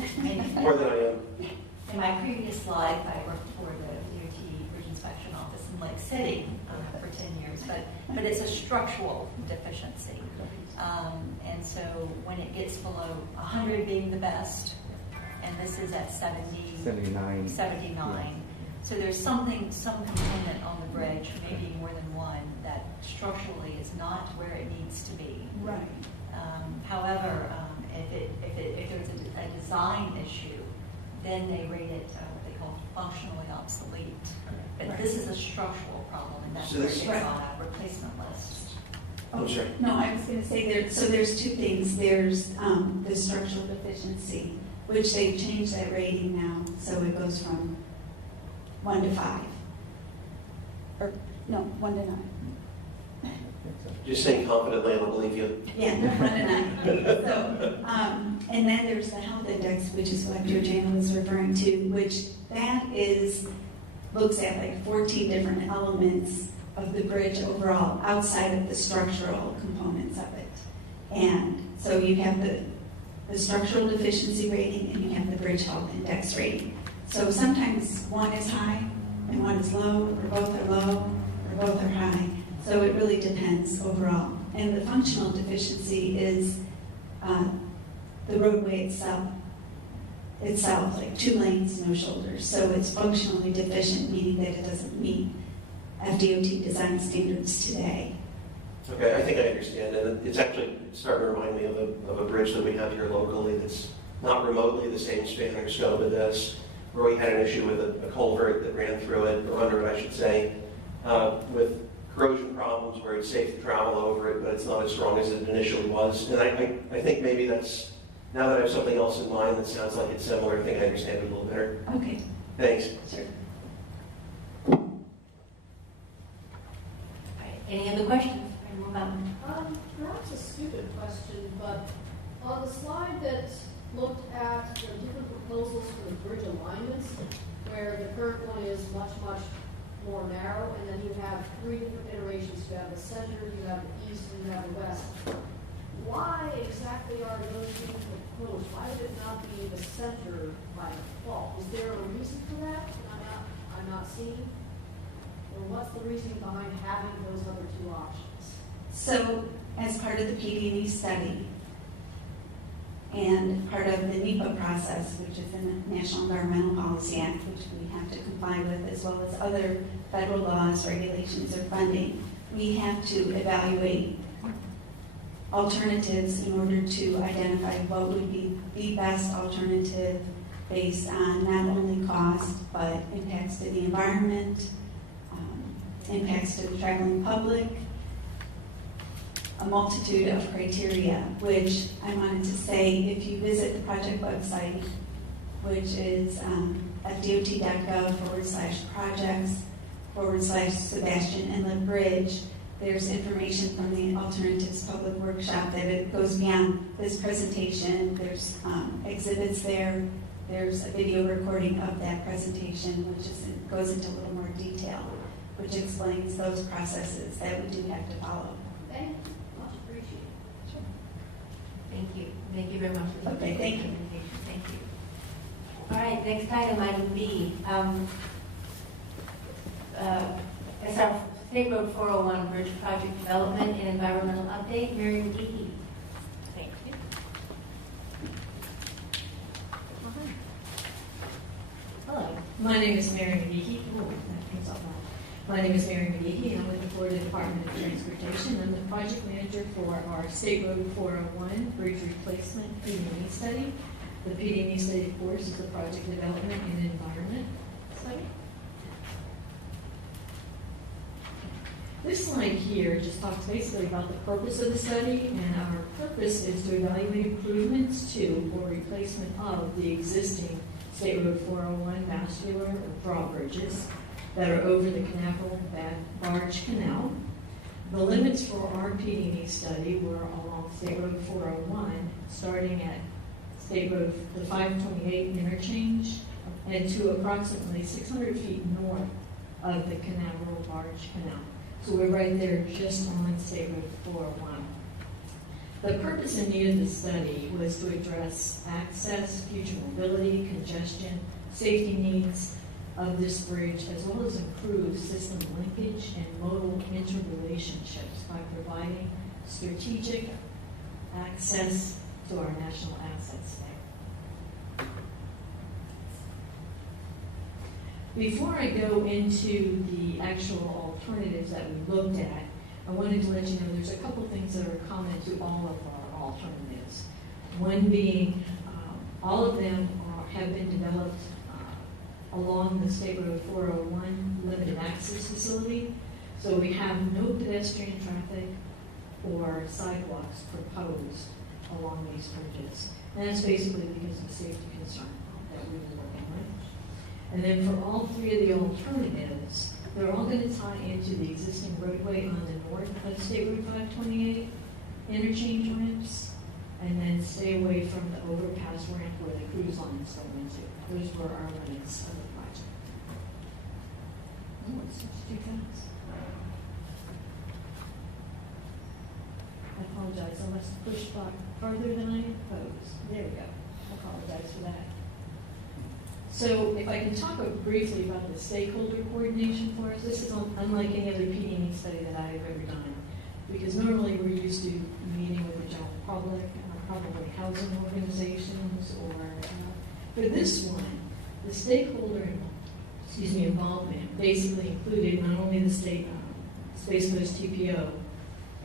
More than I am. In my previous life, I worked for the DOT Bridge Inspection Office in Lake City for 10 years, but it's a structural deficiency. And so when it gets below 100 being the best, and this is at 79. So there's some component on the bridge, maybe more than one, that structurally is not where it needs to be. Right. However, if there's a design issue, then they rate it what they call functionally obsolete. But this is a structural problem, and that's where it's on a replacement list. I'm sorry. No, I was going to say there's two things. There's the structural deficiency, which they've changed that rating now, so it goes from 1 to 5. Or, no, 1 to 9. Just saying confidently, I don't believe you. Yeah, 1 to 9. So, and then there's the health index, which is what Georgiana was referring to, which that looks at like 14 different elements of the bridge overall, outside of the structural components of it. And so you have the structural deficiency rating, and you have the bridge health index rating. So sometimes one is high and one is low, or both are low, or both are high. So it really depends overall. And the functional deficiency is the roadway itself. itself, like 2 lanes, no shoulders. So it's functionally deficient, meaning that it doesn't meet FDOT design standards today. Okay, I think I understand, and it's actually starting to remind me of a bridge that we have here locally that's not remotely the same span or scope of this, where we had an issue with a culvert that ran through it, or under it, I should say, with corrosion problems where it's safe to travel over it, but it's not as strong as it initially was. And I think maybe that's, now that I have something else in mind that sounds like it's similar, I think I understand it a little better. Okay. Thanks. Sure. All right, any other questions? Move on. Perhaps a stupid question, but on the slide that looked at the different proposals for the bridge alignments, where the current one is much, much more narrow, and then you have 3 different iterations. You have the center, you have the east, and you have the west. Why exactly are those being proposed? Why would it not be the center by default? Is there a reason for that I'm not seeing? Or what's the reasoning behind having those other 2 options? So, as part of the PD&E study and part of the NEPA process, which is the National Environmental Policy Act, which we have to comply with, as well as other federal laws, regulations, or funding, we have to evaluate alternatives in order to identify what would be the best alternative based on not only cost, but impacts to the environment, impacts to the traveling public, a multitude of criteria, which I wanted to say, if you visit the project website, which is fdot.gov/projects/Sebastian Inlet Bridge, there's information from the Alternatives Public Workshop that it goes beyond this presentation. There's exhibits there. There's a video recording of that presentation, which goes into a little more detail, which explains those processes that we do have to follow. Thank you. Much appreciated. Sure. Thank you. Thank you very much for the Okay, thank you. presentation. Thank you. All right, next item B. It's our State Road 401 Bridge Project Development and Environmental Update. Mary McGee. Thank you. Hello, my name is Mary McGee. My name is Mary McGee, and I'm with the Florida Department of Transportation. I'm the project manager for our State Road 401 Bridge Replacement PD&E study. The PD&E study, of course, is the Project Development and Environment study. This slide here just talks basically about the purpose of the study, and our purpose is to evaluate improvements to or replacement of the existing State Road 401 vascular or drawbridges that are over the Canaveral Barge Canal. The limits for our PD&E study were along State Road 401, starting at State Road, the 528 interchange, and to approximately 600 feet north of the Canaveral Barge Canal. So we're right there just on State Road 401. The purpose and need of the study was to address access, future mobility, congestion, safety needs of this bridge, as well as improve system linkage and modal interrelationships by providing strategic access to our national assets there. Before I go into the actual alternatives that we looked at, I wanted to let you know there's a couple things that are common to all of our alternatives. One being, all of them have been developed along the State Road 401 limited access facility. So we have no pedestrian traffic or sidewalks proposed along these bridges. And that's basically because of safety concern that we were working with. And then for all 3 of the alternatives, they're all going to tie into the existing roadway on the north of State Road 528, interchange ramps, and then stay away from the overpass ramp where the cruise lines go into. Those were our limits of the project. Oh, it's such too fast. I apologize. I must have pushed back further than I had proposed. There we go. I apologize for that. So if I can talk briefly about the stakeholder coordination for us, this is unlike any other PD&E study that I've ever done, because normally we're used to meeting with the general public, probably housing organizations or For this one, the stakeholder involvement basically included not only the state Space Coast TPO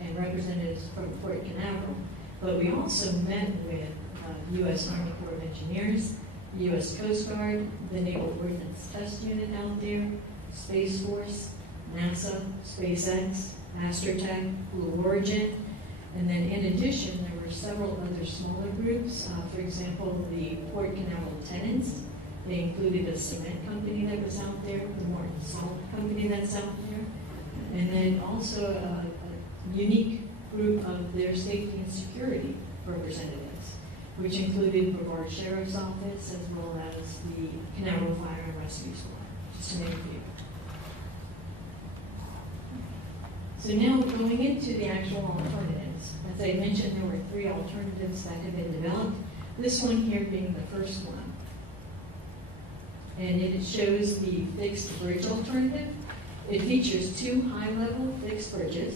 and representatives from Port Canaveral, but we also met with U.S. Army Corps of Engineers, the U.S. Coast Guard, the Naval Ordnance Test Unit out there, Space Force, NASA, SpaceX, Astrotech, Blue Origin, and then in addition, there were several other smaller groups. For example, the Port Canaveral tenants. They included a cement company that was out there, the Morton Salt company that's out there, and then also a unique group of their safety and security representatives, which included Brevard Sheriff's Office as well as the Canaveral Fire and Rescue Squad, just to name a few. So now going into the actual alternatives. As I mentioned, there were 3 alternatives that had been developed. This one here being the first one. And it shows the fixed bridge alternative. It features 2 high-level fixed bridges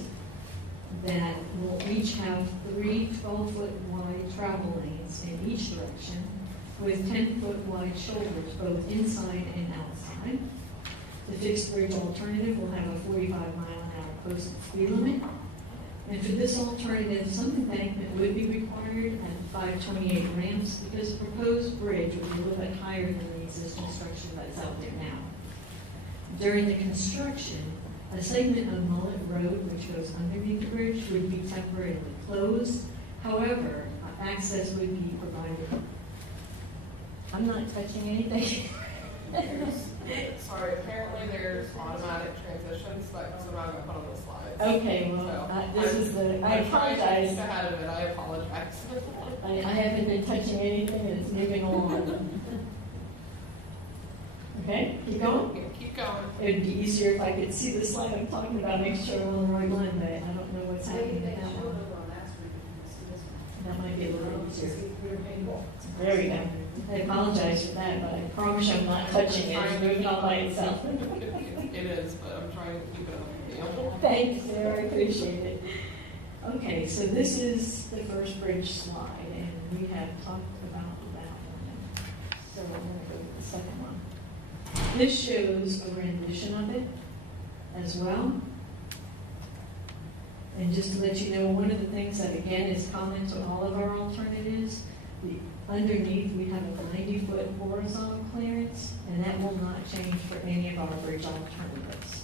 that will each have 3 12-foot wide travel lanes in each direction with 10-foot wide shoulders both inside and outside. The fixed bridge alternative will have a 45-mile-an-hour posted speed limit. And for this alternative, some embankment would be required at 528 ramps because the proposed bridge would be a little bit higher than the existing structure that's out there now. During the construction, a segment of Mullet Road, which goes underneath the bridge, would be temporarily closed. However, access would be provided. I'm not touching anything. Sorry, apparently there's automatic transitions, so I'm not going to put on the slides. Okay, well, this is the, I apologize. Ahead of it, I apologize. I haven't been touching anything, and it's moving along. Okay, keep going? Keep going. It would be easier if I could see the slide I'm talking about, make sure I'm on the right one, but I don't know what's happening with that one. That might be a little easier. There we go. I apologize for that, but I promise I'm not touching it. It's moving all by itself. It is, but I'm trying to keep it on the field. Thanks, Sarah. I appreciate it. Okay, so this is the first bridge slide, and we have talked about that one. So I'm going to go to the second one. This shows a rendition of it as well. And just to let you know, one of the things that, again, is common to all of our alternatives, underneath we have a 90-foot horizontal clearance, and that will not change for any of our bridge alternatives.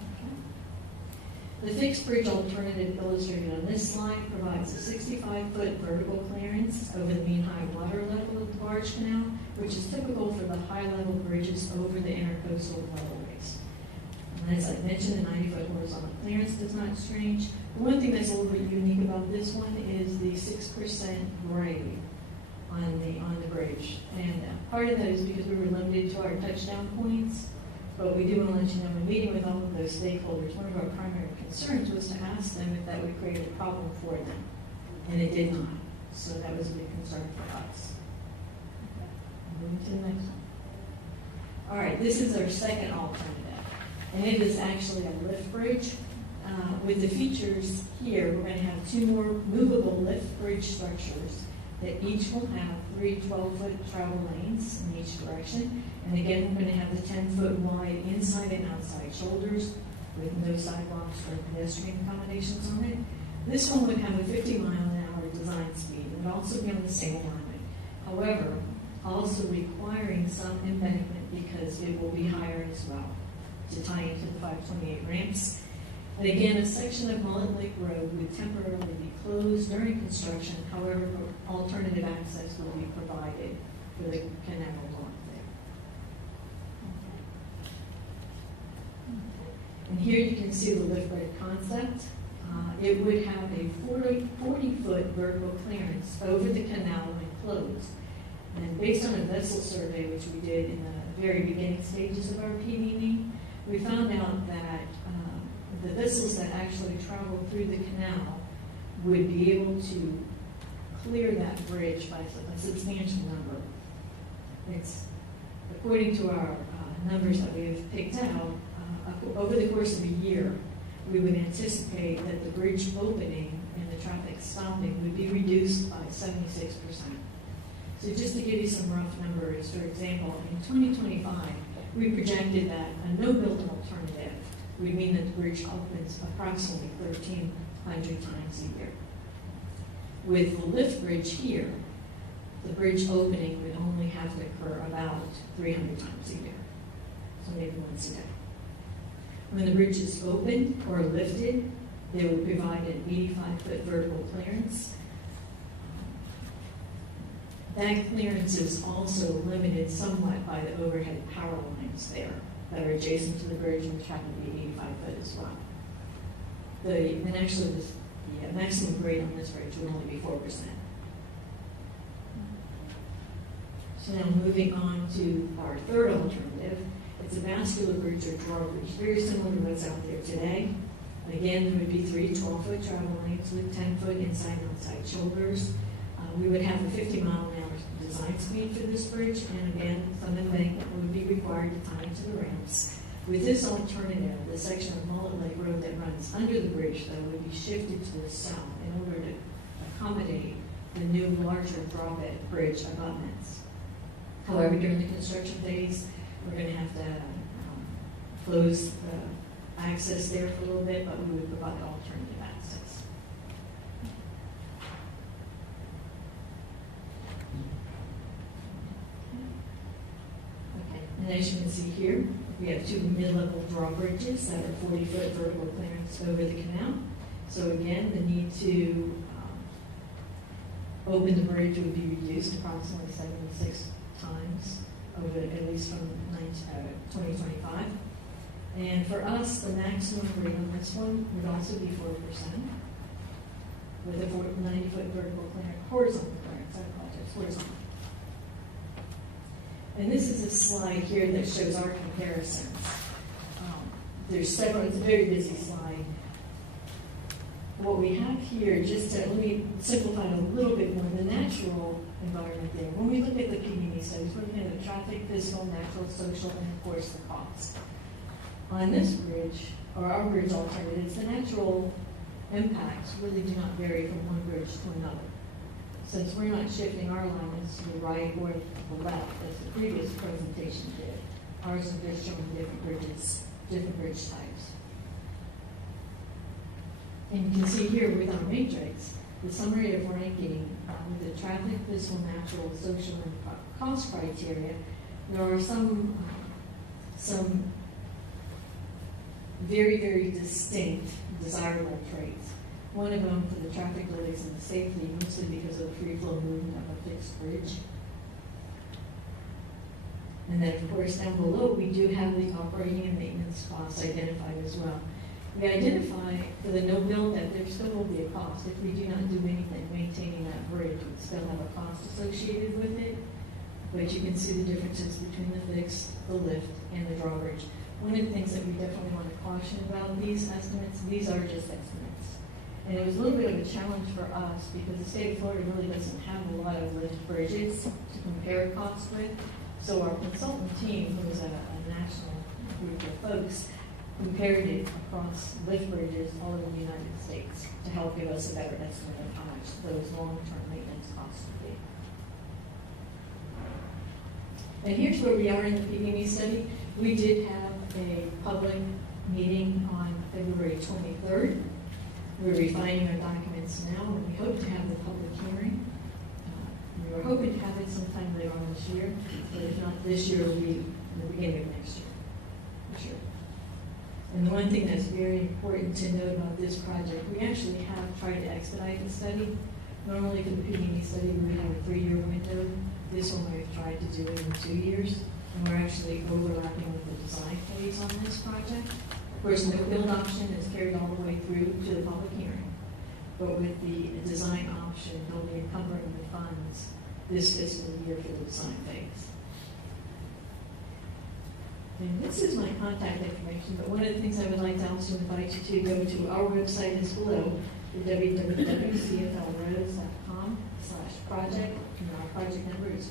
Okay. The fixed bridge alternative illustrated on this slide provides a 65-foot vertical clearance over the mean high water level of the barge canal, which is typical for the high-level bridges over the intercoastal waterways. And as I mentioned, the 90-foot horizontal clearance does not change. The one thing that's a little bit unique about this one is the 6% grade on the bridge. And part of that is because we were limited to our touchdown points, but we do want to let you know, in meeting with all of those stakeholders, one of our primary concerns was to ask them if that would create a problem for them. And it did not. So that was a big concern for us. Moving to the next one. All right, this is our second alternative. And it is actually a lift bridge. With the features here, we're going to have 2 more movable lift bridge structures that each will have 3 12-foot travel lanes in each direction. And again, we're going to have the 10-foot wide inside and outside shoulders with no sidewalks or pedestrian accommodations on it. This one would have a 50-mile-an-hour design speed. It would also be on the same alignment. However, also requiring some embankment because it will be higher as well to tie into the 528 ramps. And again, a section of Mullet Lake Road would temporarily be closed during construction. However, alternative access will be provided for the canal along there. Okay. And here you can see the lift bridge concept. It would have a 40-foot vertical clearance over the canal when closed. And based on a vessel survey, which we did in the very beginning stages of our PDD, we found out that the vessels that actually travel through the canal would be able to clear that bridge by a substantial number. It's, according to our numbers that we have picked out, over the course of a year, we would anticipate that the bridge opening and the traffic stopping would be reduced by 76%. So just to give you some rough numbers, for example, in 2025, we projected that a no-build alternative would mean that the bridge opens approximately 1,300 times a year. With the lift bridge here, the bridge opening would only have to occur about 300 times a year, so maybe once a day. When the bridge is opened or lifted, they would provide an 85-foot vertical clearance. That clearance is also limited somewhat by the overhead power lines there that are adjacent to the bridge, which happen to be 85 foot as well. And actually, the maximum grade on this bridge would only be 4%. So now moving on to our third alternative, it's a vascular bridge or drawbridge, very similar to what's out there today. Again, there would be 3 12-foot travel lanes with 10-foot inside and outside shoulders. We would have a 50-mile-an-hour design speed for this bridge, and again, some embankment would be required to tie into the ramps. With this alternative, the section of Mullet Lake Road that runs under the bridge, though, would be shifted to the south in order to accommodate the new, larger drawbridge abutments. However, during the construction phase, we're going to have to close the access there for a little bit, but we would provide alternative access. Okay, and as you can see here, we have 2 mid-level drawbridges that are 40-foot vertical clearance over the canal. So again, the need to open the bridge would be reduced approximately 76 times over at least from 2025. And for us, the maximum grade on this one would also be 4% with a 90-foot vertical clearance, horizontal clearance, I apologize, horizontal. And this is a slide here that shows our comparisons. There's several, it's a very busy slide. What we have here, just to let me simplify a little bit more, the natural environment there. When we look at the PDD studies, we're looking at the traffic, fiscal, natural, social, and of course the cost. On this bridge, or our bridge alternatives, the natural impacts really do not vary from one bridge to another. Since we're not shifting our alignments to the right or the left, as the previous presentation did, ours are just showing different bridges, different bridge types. And you can see here with our matrix, the summary of ranking with the traffic, fiscal, natural, social, and cost criteria. There are some very, very distinct desirable traits. One of them for the traffic delays and the safety, mostly because of the free flow movement of a fixed bridge. And then, of course, down below, we do have the operating and maintenance costs identified as well. We identify for the no build that there still will be a cost. If we do not do anything maintaining that bridge, we still have a cost associated with it. But you can see the differences between the fixed, the lift, and the drawbridge. One of the things that we definitely want to caution about these estimates, these are just estimates. And it was a little bit of a challenge for us because the state of Florida really doesn't have a lot of lift bridges to compare costs with. So our consultant team, who is a national group of folks, compared it across lift bridges all over the United States to help give us a better estimate of how much those long-term maintenance costs would be. And here's where we are in the PDD study. We did have a public meeting on February 23rd. We're refining our documents now, and we hope to have the public hearing. We were hoping to have it sometime later on this year, but if not this year, it'll be in the beginning of next year, for sure. And the one thing that's very important to note about this project, we actually have tried to expedite the study. Normally for the PDD study, we would have a 3-year window. This one we've tried to do in 2 years, and we're actually overlapping with the design phase on this project. Of course, no build option is carried all the way through to the public hearing. But with the design option, they'll be encumbering the funds this fiscal year for the design phase. And this is my contact information, but one of the things I would like to also invite you to go to our website is below, www.cflroads.com/project, and our project number is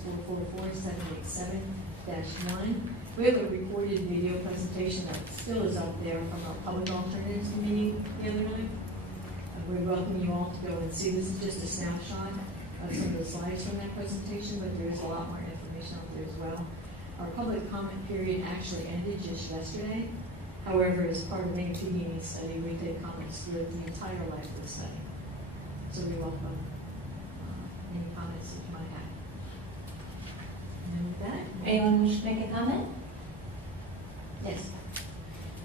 444787-1. We have a recorded video presentation that still is up there from our Public Alternatives meeting the other night. We welcome you all to go and see. This is just a snapshot some of the slides from that presentation, but there is a lot more information out there as well. Our public comment period actually ended just yesterday. However, as part of any PD&E study, we take comments through the entire life of the study. So we welcome any comments that you might have. And with that, Anyone wish to make a comment? Yes.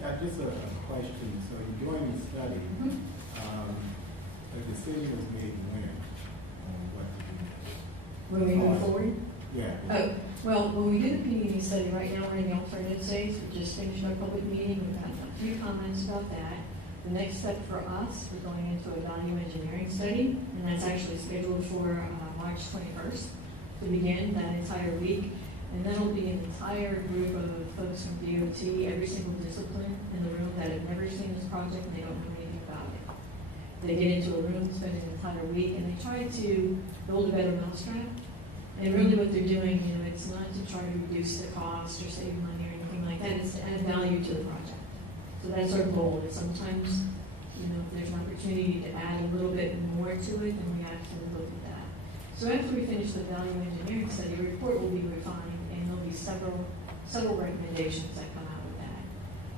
Yeah, just a question. So during the study, a decision was made when on what to do. when we move forward. Yeah. Oh, well, when we do the PD&E study right now, we're in the alternative stage. We just finished our public meeting. We've had a few comments about that. The next step for us, we're going into a value engineering study, and that's actually scheduled for March 21st to begin that entire week. And that'll be an entire group of folks from DOT, every single discipline in the room that have never seen this project and they don't know anything about it. They get into a room, spend an entire week, and they try to build a better mousetrap. And really what they're doing, you know, it's not to try to reduce the cost or save money or anything like that, it's to add value to the project. So that's our goal, is sometimes, you know, if there's an opportunity to add a little bit more to it, then we actually look at that. So after we finish the value engineering study, a report will be refined, and there'll be several recommendations that come out of that.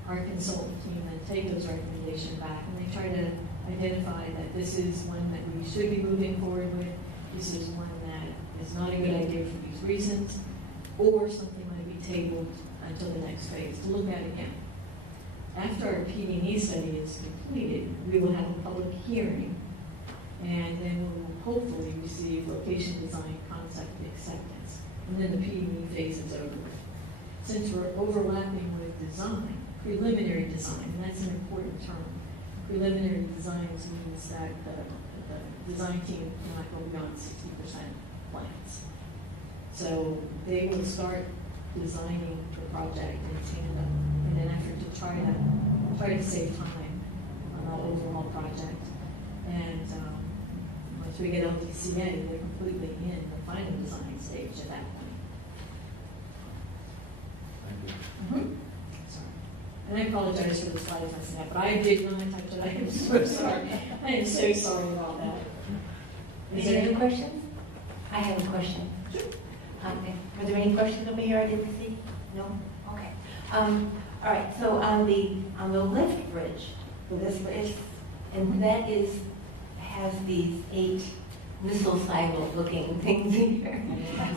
Our consultant team then take those recommendations back, and they try to identify that this is one that we should be moving forward with, this is one that is not a good idea for these reasons, or something might be tabled until the next phase to look at again. After our PD&E study is completed, we will have a public hearing, and then we will hopefully receive location design concept acceptance, and then the PD&E phase is over. Since we're overlapping with design, preliminary design, and that's an important term. Preliminary designs means that the design team cannot go beyond 60% plans. So they will start designing the project in tandem in an effort to try to save time on the overall project. And once we get LDCA, they're completely in the final design stage at that point. Sorry. And I apologize for the slides messing up, but I did not touch it. I am so sorry. I am so sorry about that. Is there any questions? I have a question. Sure. Were there any questions over here I didn't see? No? Okay. All right, so on the lift bridge, this is, and that has these 8 missile silo looking things in here.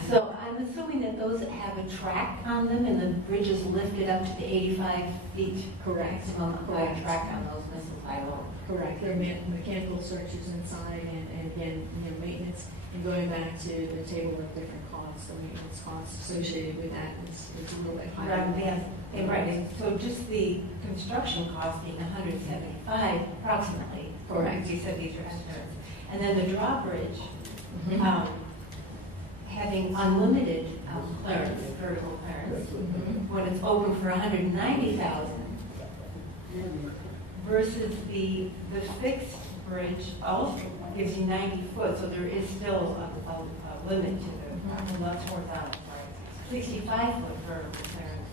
So I'm assuming that those have a track on them and the bridge is lifted up to the 85 feet. Correct. Maximum track on those missile silo. Correct. There are mechanical structures inside, and again, you know, maintenance. And going back to the table of different costs, the maintenance costs associated with that is a little bit higher. Right. So just the construction cost being $175 approximately. Correct. You said these are estimates. And then the drawbridge, having unlimited clearance, vertical clearance, when it's open for $190,000, versus the fixed bridge also gives you 90 foot, so there is still a limit to the, that's worth out, 65 foot vertical clearance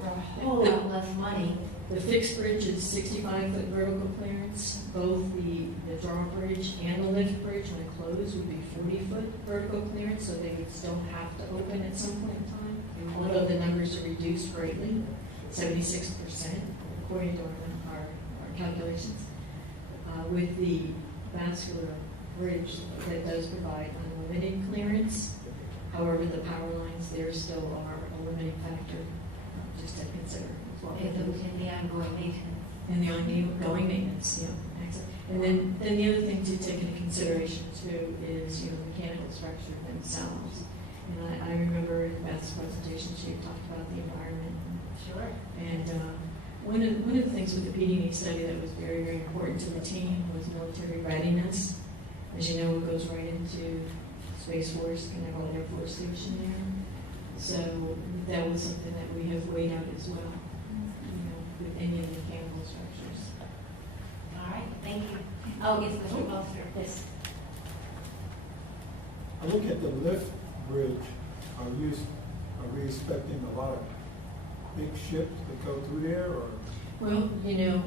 for a whole lot less money. The fixed bridge is 65 foot vertical clearance. Both the drawbridge and the lift bridge, when closed, would be 40 foot vertical clearance, so they would still have to open at some point in time. Although the numbers are reduced greatly, 76%, according to our calculations. With the vascular bridge, that does provide unlimited clearance. However, the power lines there still are a limiting factor, just to consider as well. In the ongoing maintenance. In the ongoing maintenance, yeah. Excellent. And then the other thing to take into consideration too is, you know, mechanical structure themselves. And I remember in Beth's presentation, she talked about the environment. Sure. And one of the things with the PD&E study that was very, very important to the team was military readiness. As you know, it goes right into Space Force, Canaveral Air Force Station there. So that was something that we have weighed out as well, you know, with any of the mechanical structures. All right, thank you. Oh, yes, Mr. Foster. Yes. I look at the lift bridge, are we expecting a lot of big ships to go through there, or? Well, you know,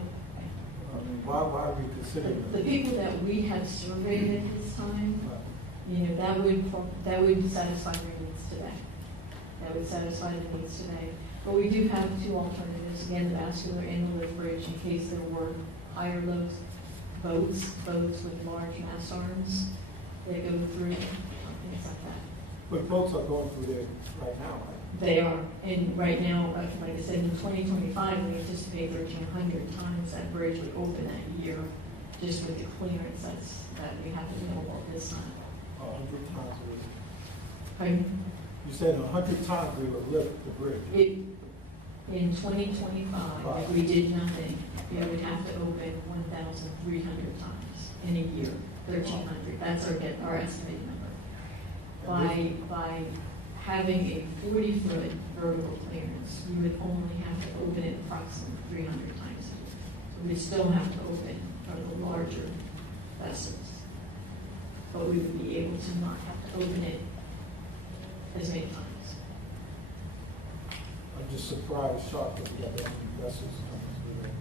I mean, why are we considering the people that we have surveyed at this time You know, that would satisfy their needs today. That would satisfy the needs today. But we do have two alternatives, again, the vascular and the lift bridge, in case there were higher loads, boats with large mast arms that go through, things like that. But boats are going through there right now, right? They are, and right now, like I said, in 2025, we anticipate reaching 100 times that bridge would open that year, just with the clearance that we have available at this time. 100 times we Pardon? You said 100 times we would lift the bridge. In 2025, if we did nothing, we would have to open 1,300 times in a year, 1,300. That's our estimated number. By having a 40-foot vertical clearance, we would only have to open it approximately 300 times a year. So we still have to open for the larger vessels, but we would be able to not have to open it as many times. I'm just surprised, shocked that we got that many vessels coming through there.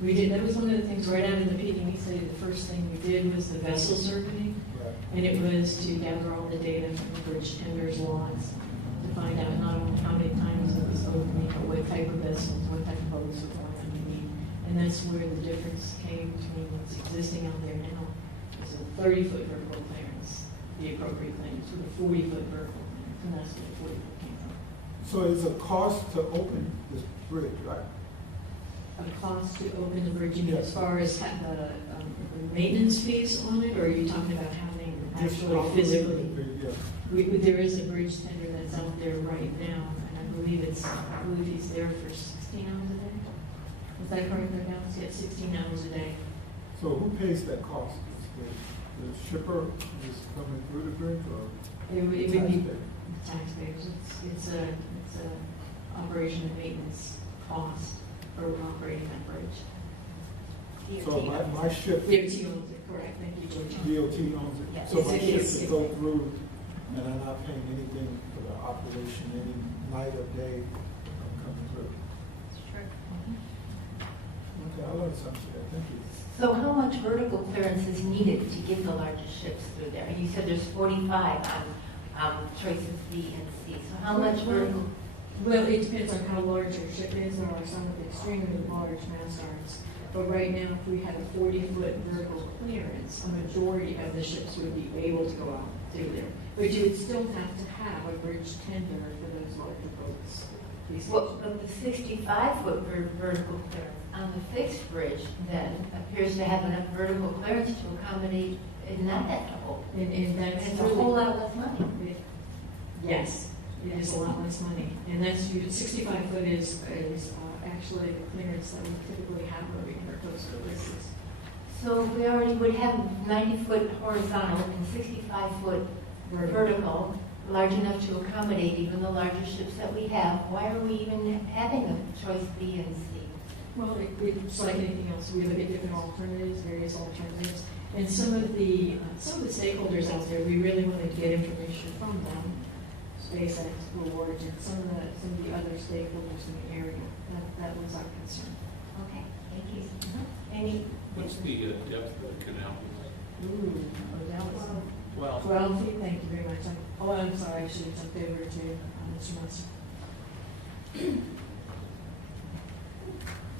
We did, that was one of the things right out of the PDE study, the first thing we did was the vessel surveying. Right. And it was to gather all the data from the bridge tenders logs to find out not only how many times it was opening, but what type of vessels, what type of boats were going underneath. And that's where the difference came between what's existing out there now. Is a 30-foot vertical clearance, the appropriate clearance, with a 40-foot vertical clearance, and that's where the 40-foot came from. So it's a cost to open this bridge, right? A cost to open the bridge, you mean, as far as the maintenance fees on it, or are you talking about having actually physically? Yeah. There is a bridge tender that's out there right now, and I believe he's there for 16 hours a day. Is that correct, right now? Yeah, 16 hours a day. So who pays that cost? Is the shipper is coming through the bridge, or It would be taxpayers. It's a operation and maintenance cost for operating that bridge. so my ship, DOT owns it, correct, thank you, George. DOT owns it. Yes. So my It ship is. can go through, and I'm not paying anything for the operation any night or day I'm coming through. Okay, I learned something there. Thank you. So how much vertical clearance is needed to get the largest ships through there? You said there's 45 on choices B and C. So how much vertical? Well, it depends on how large your ship is. There are some with extremely large mast arms. But right now, if we had a 40-foot vertical clearance, a majority of the ships would be able to go out through there. But you would still have to have a bridge tender for those larger boats. Well, but the 65-foot vertical clearance on the fixed bridge then appears to have enough vertical clearance to accommodate it not that double. And that's It's a whole lot less money. Yes, it is a lot less money. And that's, 65 foot is actually the clearance that we typically have over here at coastal races. So we already would have 90-foot horizontal and 65-foot vertical, large enough to accommodate even the larger ships that we have. Why are we even having a choice B and C? Well, it's like anything else. We look at different alternatives, various alternatives. And some of the stakeholders out there, we really wanted to get information from them, SpaceX, Blue Origin, some of the other stakeholders in the area. That was our concern. Okay, thank you. Any? What's the depth of the canal? Ooh, oh, that was 12. 12 feet, thank you very much. I'm sorry, I should have jumped over to Mr. Munson.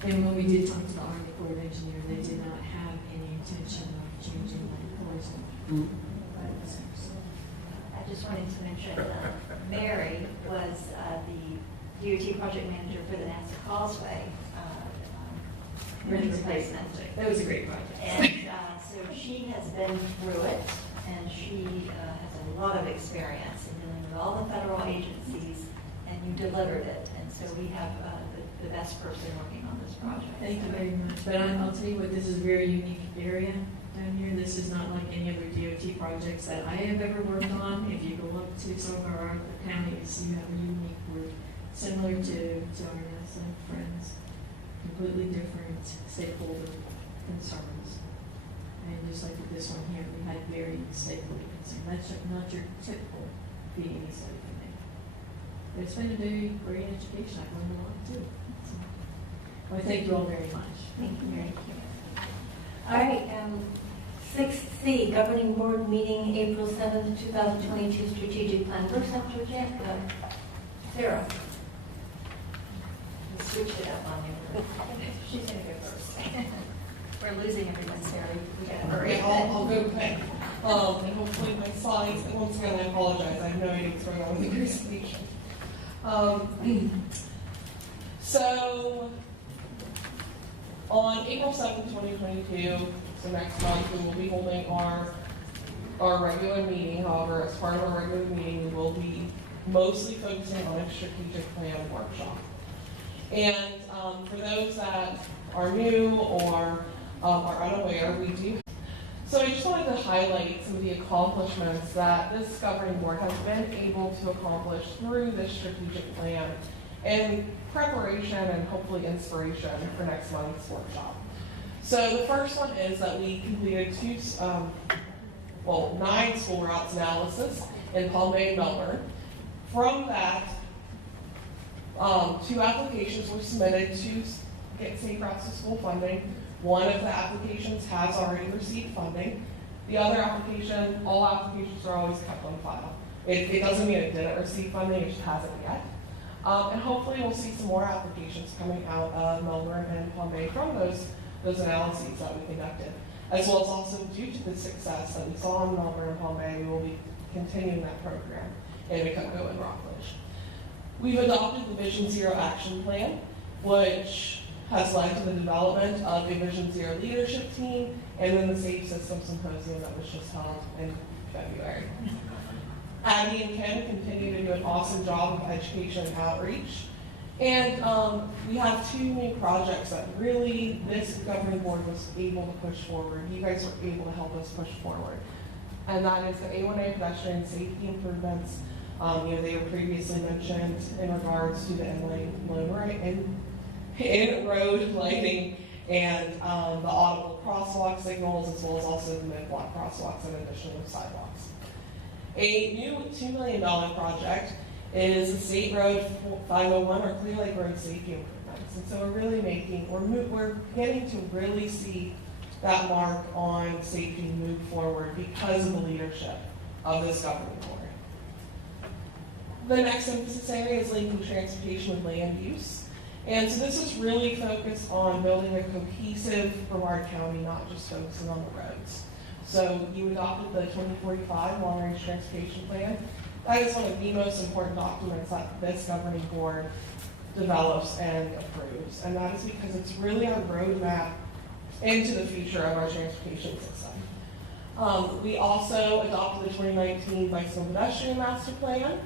And when we did talk to the Army Corps of Engineers, they did not have any intention of changing the horizon. I just wanted to mention, Mary was the DOT project manager for the NASA Causeway bridge replacement. That was a great project. And so she has been through it, and she has a lot of experience in dealing with all the federal agencies, and you delivered it. And so we have the best person working on this project. Thank you very much. But I'll tell you what, this is a very unique area down here. This is not like any other DOT projects that I have ever worked on. If you go up to some of our other counties, you have a unique work similar to our NASA friends, completely different stakeholder concerns. And just like with this one here, we had very stakeholder concerns. That's not your typical PDE study for me. But it's been a very great education. I've learned a lot too. So, well, thank you all very much. Thank you, Mary. All right, 6C, Governing Board Meeting, April 7th, 2022, Strategic Plan. First up, Sarah. We switched it up on you. She's going to go first. We're losing everyone, Sarah. We got to hurry. I'll go quick. And hopefully my slides, and once again, I apologize. I have no idea what's going on with the presentation. So, on April 7th, 2022, so next month, we will be holding our regular meeting. However, as part of our regular meeting, we will be mostly focusing on a strategic plan workshop. And for those that are new or are unaware, we do. So I just wanted to highlight some of the accomplishments that this governing board has been able to accomplish through this strategic plan in preparation and hopefully inspiration for next month's workshop. So the first one is that we completed 9 school routes analysis in Palm Bay and Melbourne. From that, 2 applications were submitted to get safe routes to school funding. One of the applications has already received funding. The other application, all applications are always kept on file. It doesn't mean it didn't receive funding, it just hasn't yet. And hopefully we'll see some more applications coming out of Melbourne and Palm Bay from those analyses that we conducted, as well as also due to the success that we saw in Melbourne and Palm Bay, we will be continuing that program in Macondo and Rockledge. We've adopted the Vision Zero Action Plan, which has led to the development of a Vision Zero leadership team, and then the Safe System Symposium that was just held in February. Abby and Kim continue to do an awesome job of education and outreach. And we have 2 new projects that really this governing board was able to push forward. You guys were able to help us push forward. And that is the A1A pedestrian safety improvements. They were previously mentioned in regards to the in-road lighting and the audible crosswalk signals, as well as also the mid-block crosswalks in addition to sidewalks. A new $2 million project is the State Road 501 or Clear Lake Road safety improvements. And so we're getting to really see that mark on safety move forward because of the leadership of this governing board. The next emphasis area is linking transportation with land use. And so this is really focused on building a cohesive Brevard County, not just focusing on the roads. So you adopted the 2045 Long Range Transportation Plan. That is one of the most important documents that this governing board develops and approves. And that is because it's really our roadmap into the future of our transportation system. We also adopted the 2019 Bison Pedestrian Master Plan.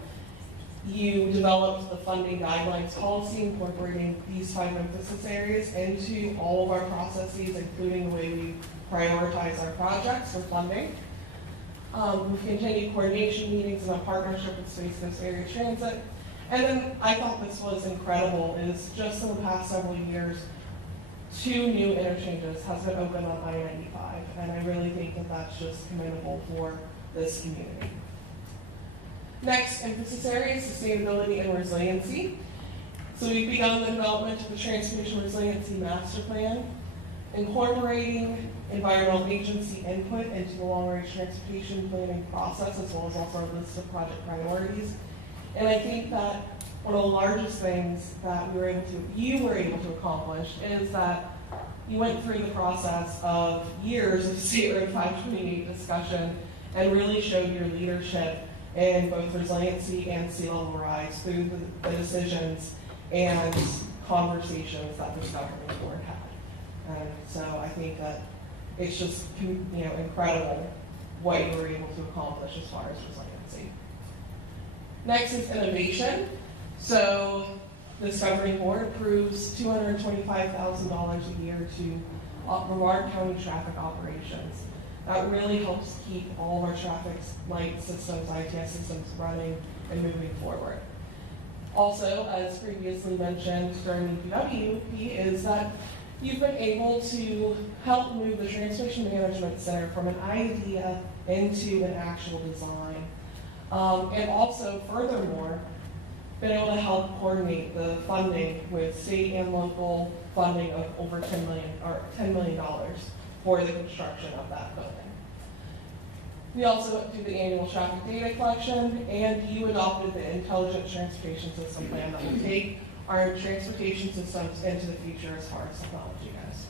You developed the funding guidelines policy incorporating these 5 emphasis areas into all of our processes, including the way we prioritize our projects for funding. We've continued coordination meetings in a partnership with Space Coast Area Transit. And then I thought this was incredible, is just in the past several years, 2 new interchanges has been opened on I-95. And I really think that that's just commendable for this community. Next emphasis area is sustainability and resiliency. So we've begun the development of the Transportation Resiliency Master Plan, incorporating environmental agency input into the long-range transportation planning process, as well as also our list of project priorities. And I think that one of the largest things that you were able to accomplish is that you went through the process of years of State Road 528 discussion and really showed your leadership in both resiliency and sea level rise through the decisions and conversations that this governing board had. And so I think that it's just incredible what you were able to accomplish as far as resiliency. Next is innovation. So this governing board approves $225,000 a year to Brevard County traffic operations. That really helps keep all of our traffic light systems, ITS systems running and moving forward. Also, as previously mentioned during the PWP, is that you've been able to help move the Transportation Management Center from an idea into an actual design. And also, furthermore, been able to help coordinate the funding with state and local funding of over $10 million for the construction of that building. We also went through the annual traffic data collection, and you adopted the Intelligent Transportation System plan that will take our transportation systems into the future as far as technology goes.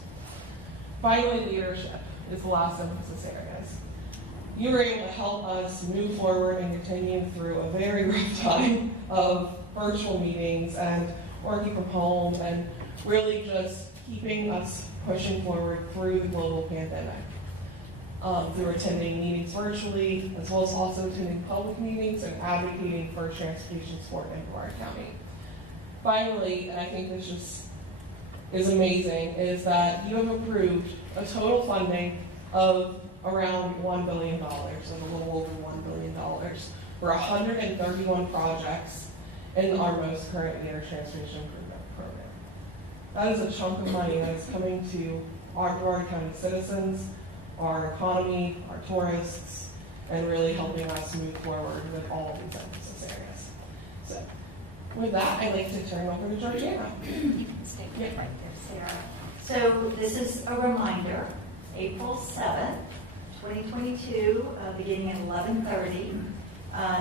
Finally, leadership is the last emphasis areas. You were able to help us move forward and continue through a very rough time of virtual meetings and working from home and really just keeping us pushing forward through the global pandemic. Through attending meetings virtually, as well as also attending public meetings and advocating for transportation support in Broward County. Finally, and I think this just is amazing, is that you have approved a total funding of around $1 billion, of a little over $1 billion, for 131 projects in our most current year transportation improvement program. That is a chunk of money that is coming to our Broward County citizens, our economy, our tourists, and really helping us move forward with all of these emphasis areas. So, with that, I'd like to turn over to Georgiana. Stay right there, Sarah. So this is a reminder, April 7th, 2022, beginning at 11:30,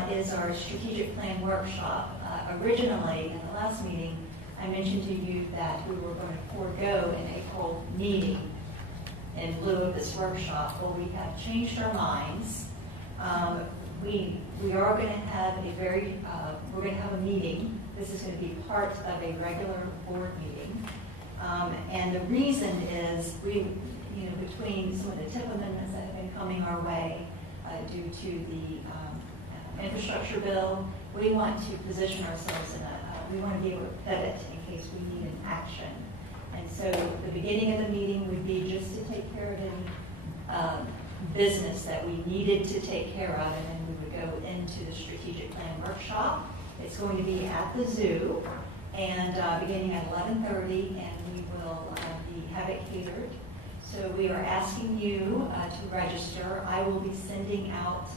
is our strategic plan workshop. Originally, in the last meeting, I mentioned to you that we were going to forego an April meeting in lieu of this workshop. Well, we have changed our minds. We are going to have we're going to have a meeting. This is going to be part of a regular board meeting. And the reason is between some of the TIP amendments that have been coming our way due to the infrastructure bill, we want to position ourselves we want to be able to pivot in case we need an action. And so the beginning of the meeting would be just to take care of any business that we needed to take care of, and then we would go into the strategic plan workshop. It's going to be at the zoo, and beginning at 11:30, and we will have it catered. So we are asking you to register. I will be sending out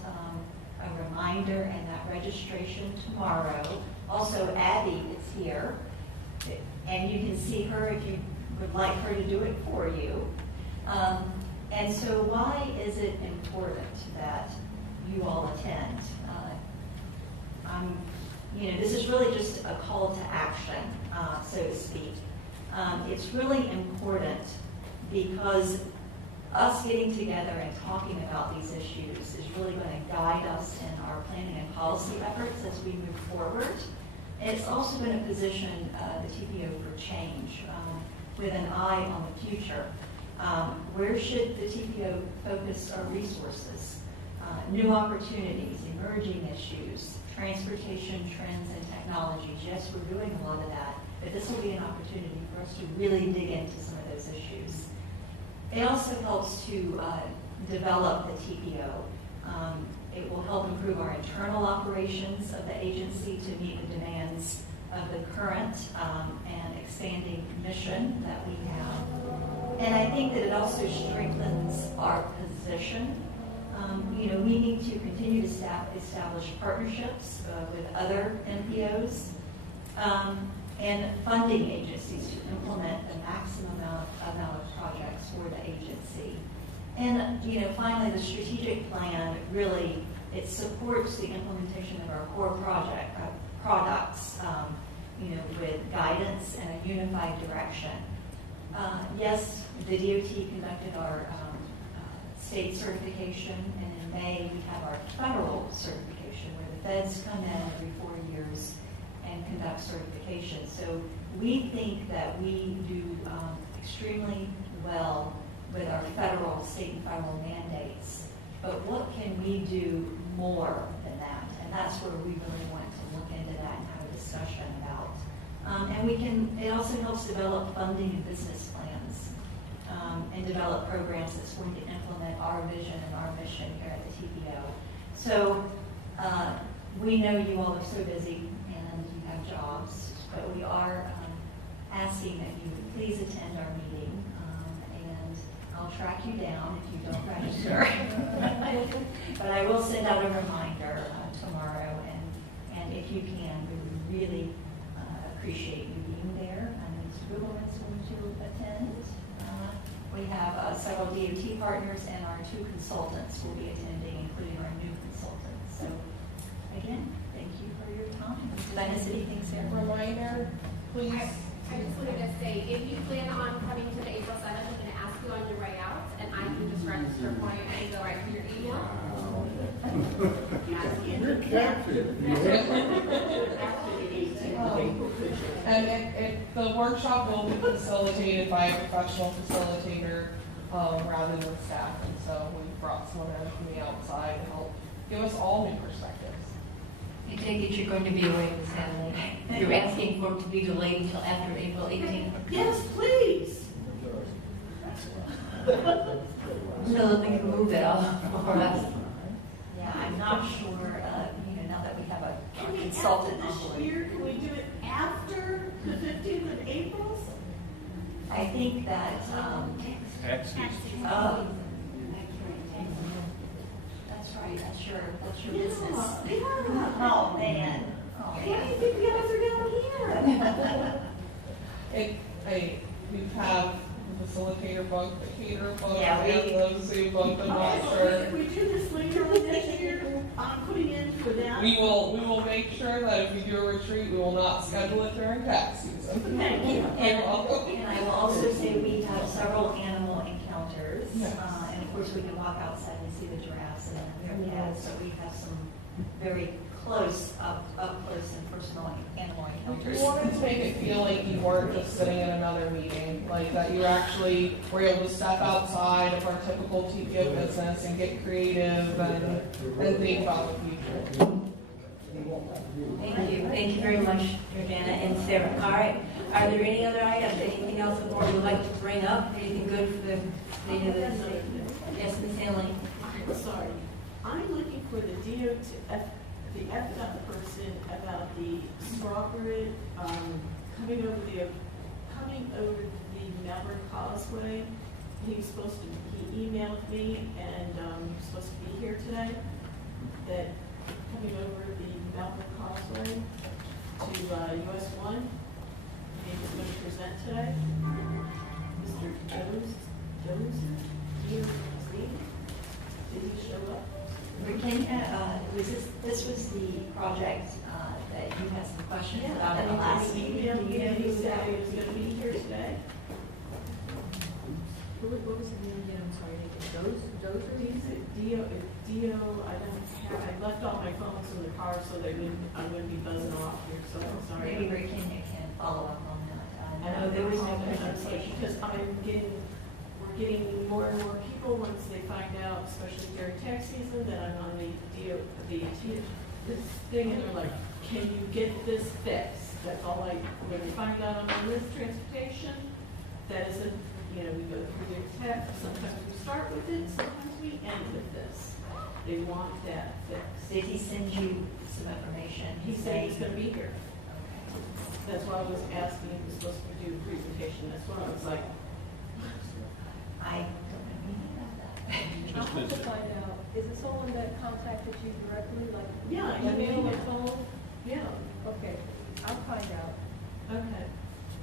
a reminder and that registration tomorrow. Also, Abby is here, and you can see her if you would like her to do it for you. And so why is it important that you all attend? This is really just a call to action, so to speak. It's really important because us getting together and talking about these issues is really going to guide us in our planning and policy efforts as we move forward. And it's also going to position the TPO for change with an eye on the future. Where should the TPO focus our resources? New opportunities, emerging issues, transportation trends and technologies. Yes, we're doing a lot of that, but this will be an opportunity for us to really dig into some of those issues. It also helps to develop the TPO. It will help improve our internal operations of the agency to meet the demands of the current and expanding mission that we have. And I think that it also strengthens our position. We need to continue to establish partnerships with other NPOs and funding agencies to implement the maximum amount of projects for the agency. And, finally, the strategic plan really, it supports the implementation of our core products, with guidance and a unified direction. Yes, the DOT conducted our state certification, and in May we have our federal certification where the feds come in every 4 years and conduct certification. So we think that we do extremely well with our state and federal mandates. But what can we do more than that? And that's where we really want to look into that and have a discussion about. It also helps develop funding and business plans and develop programs that's going to implement our vision and our mission here at the TPO. So we know you all are so busy and you have jobs, but we are asking that you would please attend our meeting, and I'll track you down if you don't register. But I will send out a reminder tomorrow, and if you can, we would really appreciate you being there. I know Mr. Goodwin is going to attend, We have several DOT partners and our 2 consultants will be attending, including our new consultant. So again, thank you for your time. Did I miss anything, Sarah? Reminder, please. I just wanted to say, if you plan on coming to the April 7th, I'm going to ask you on your way out, and I can just register for you and go right to your email. And the workshop will be facilitated by a professional facilitator rather than staff, and so we brought someone in from the outside to help give us all new perspectives. I take it you're going to be away with Saturday. You're asking for it to be delayed until after April 18th? Yes, please. No, they can move it all for us. Yeah, I'm not sure, now that we have a consultant on board. This year, can we do it after the 15th of April? I think that, Tax season. that's right, that's your business. Yeah. Oh, man. Oh, Why do man. you think you guys are down here? We have the facilitator book, the caterer book, Yeah, we have those who book the master. If we do this later on next year, I'm putting in for that. We will make sure that if we do a retreat, we will not schedule it during tax season. Thank you. You're welcome. And I will also say we have several animal encounters. Yes. And of course, we can walk outside and see the giraffes and their cats. So we have some very close, up close and personal animal We encounters. wanted to make it feel like you weren't just sitting in another meeting, like that you actually were able to step outside of our typical TPO business and get creative and think about the future. Thank you. Thank you very much, Jordana and Sarah. All right. Are there any other items? Anything else the board would like to bring up? Anything good for the state of the state? Yes, Ms. Hanley. I'm sorry. I'm looking for the DOT, the FDOT person about the strawberry coming over the Maverick Causeway. He emailed me and he's supposed to be here today. That coming over the Maverick Causeway to US 1. He was going to present today. Mr. Jones, did he show up? Virginia, this was the project that you had some questions about in the last meeting. He said he was going to be here today. What was the name again? I'm sorry, Dozer? I left all my phones in the car so that I wouldn't be buzzing off here, so I'm sorry. Maybe Virginia can follow up on that. I know there was no presentation because we're getting more and more people once they find out, especially during tax season, that I'm on the this thing, and they're like, "Can you get this fixed?" That's all when they find out I'm on this transportation, that isn't, we go through their text. Sometimes we start with it, sometimes we end with this. They want that fixed. Did he send you some information? He said he's going to be here. That's why I was asking. He was supposed to do a presentation. That's why I was like, I don't know anything about that. Just I'll have to visit. find out, is it someone that contacted you directly, like? yeah, email or phone. Yeah. Okay, I'll find out. Okay.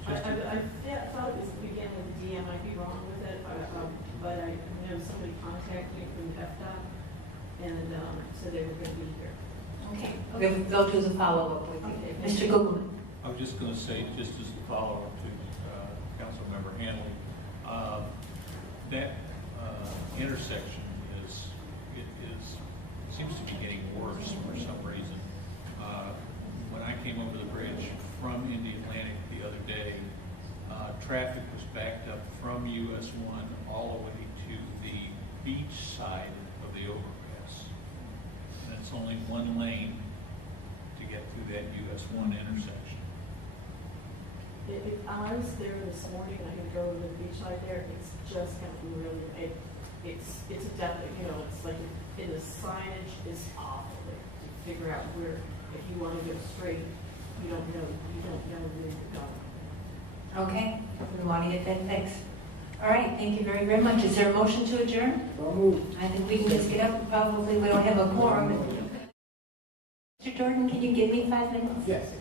I thought it was began with a D. I might be wrong with it, but I know somebody contacted me from FDOT and said they were going to be here. Okay. They'll do the follow-up with you. Okay. Mr. Googleman. I was just going to say, just as a follow-up to Councilmember Hanley, that intersection seems to be getting worse for some reason. When I came over the bridge from Indian Atlantic the other day, traffic was backed up from US 1 all the way to the beach side of the overpass. And it's only one lane to get through that US 1 intersection. I was there this morning. I can go to the beach side there. It's just gotten really. It's a definite. It's like the signage is awful there to figure out where. If you want to go straight, you don't know where you're going. Okay. We want to get that fixed. All right. Thank you very, very much. Is there a motion to adjourn? I think we can just get up. Probably we don't have a quorum. Mr. Jordan, can you give me 5 minutes? Yes.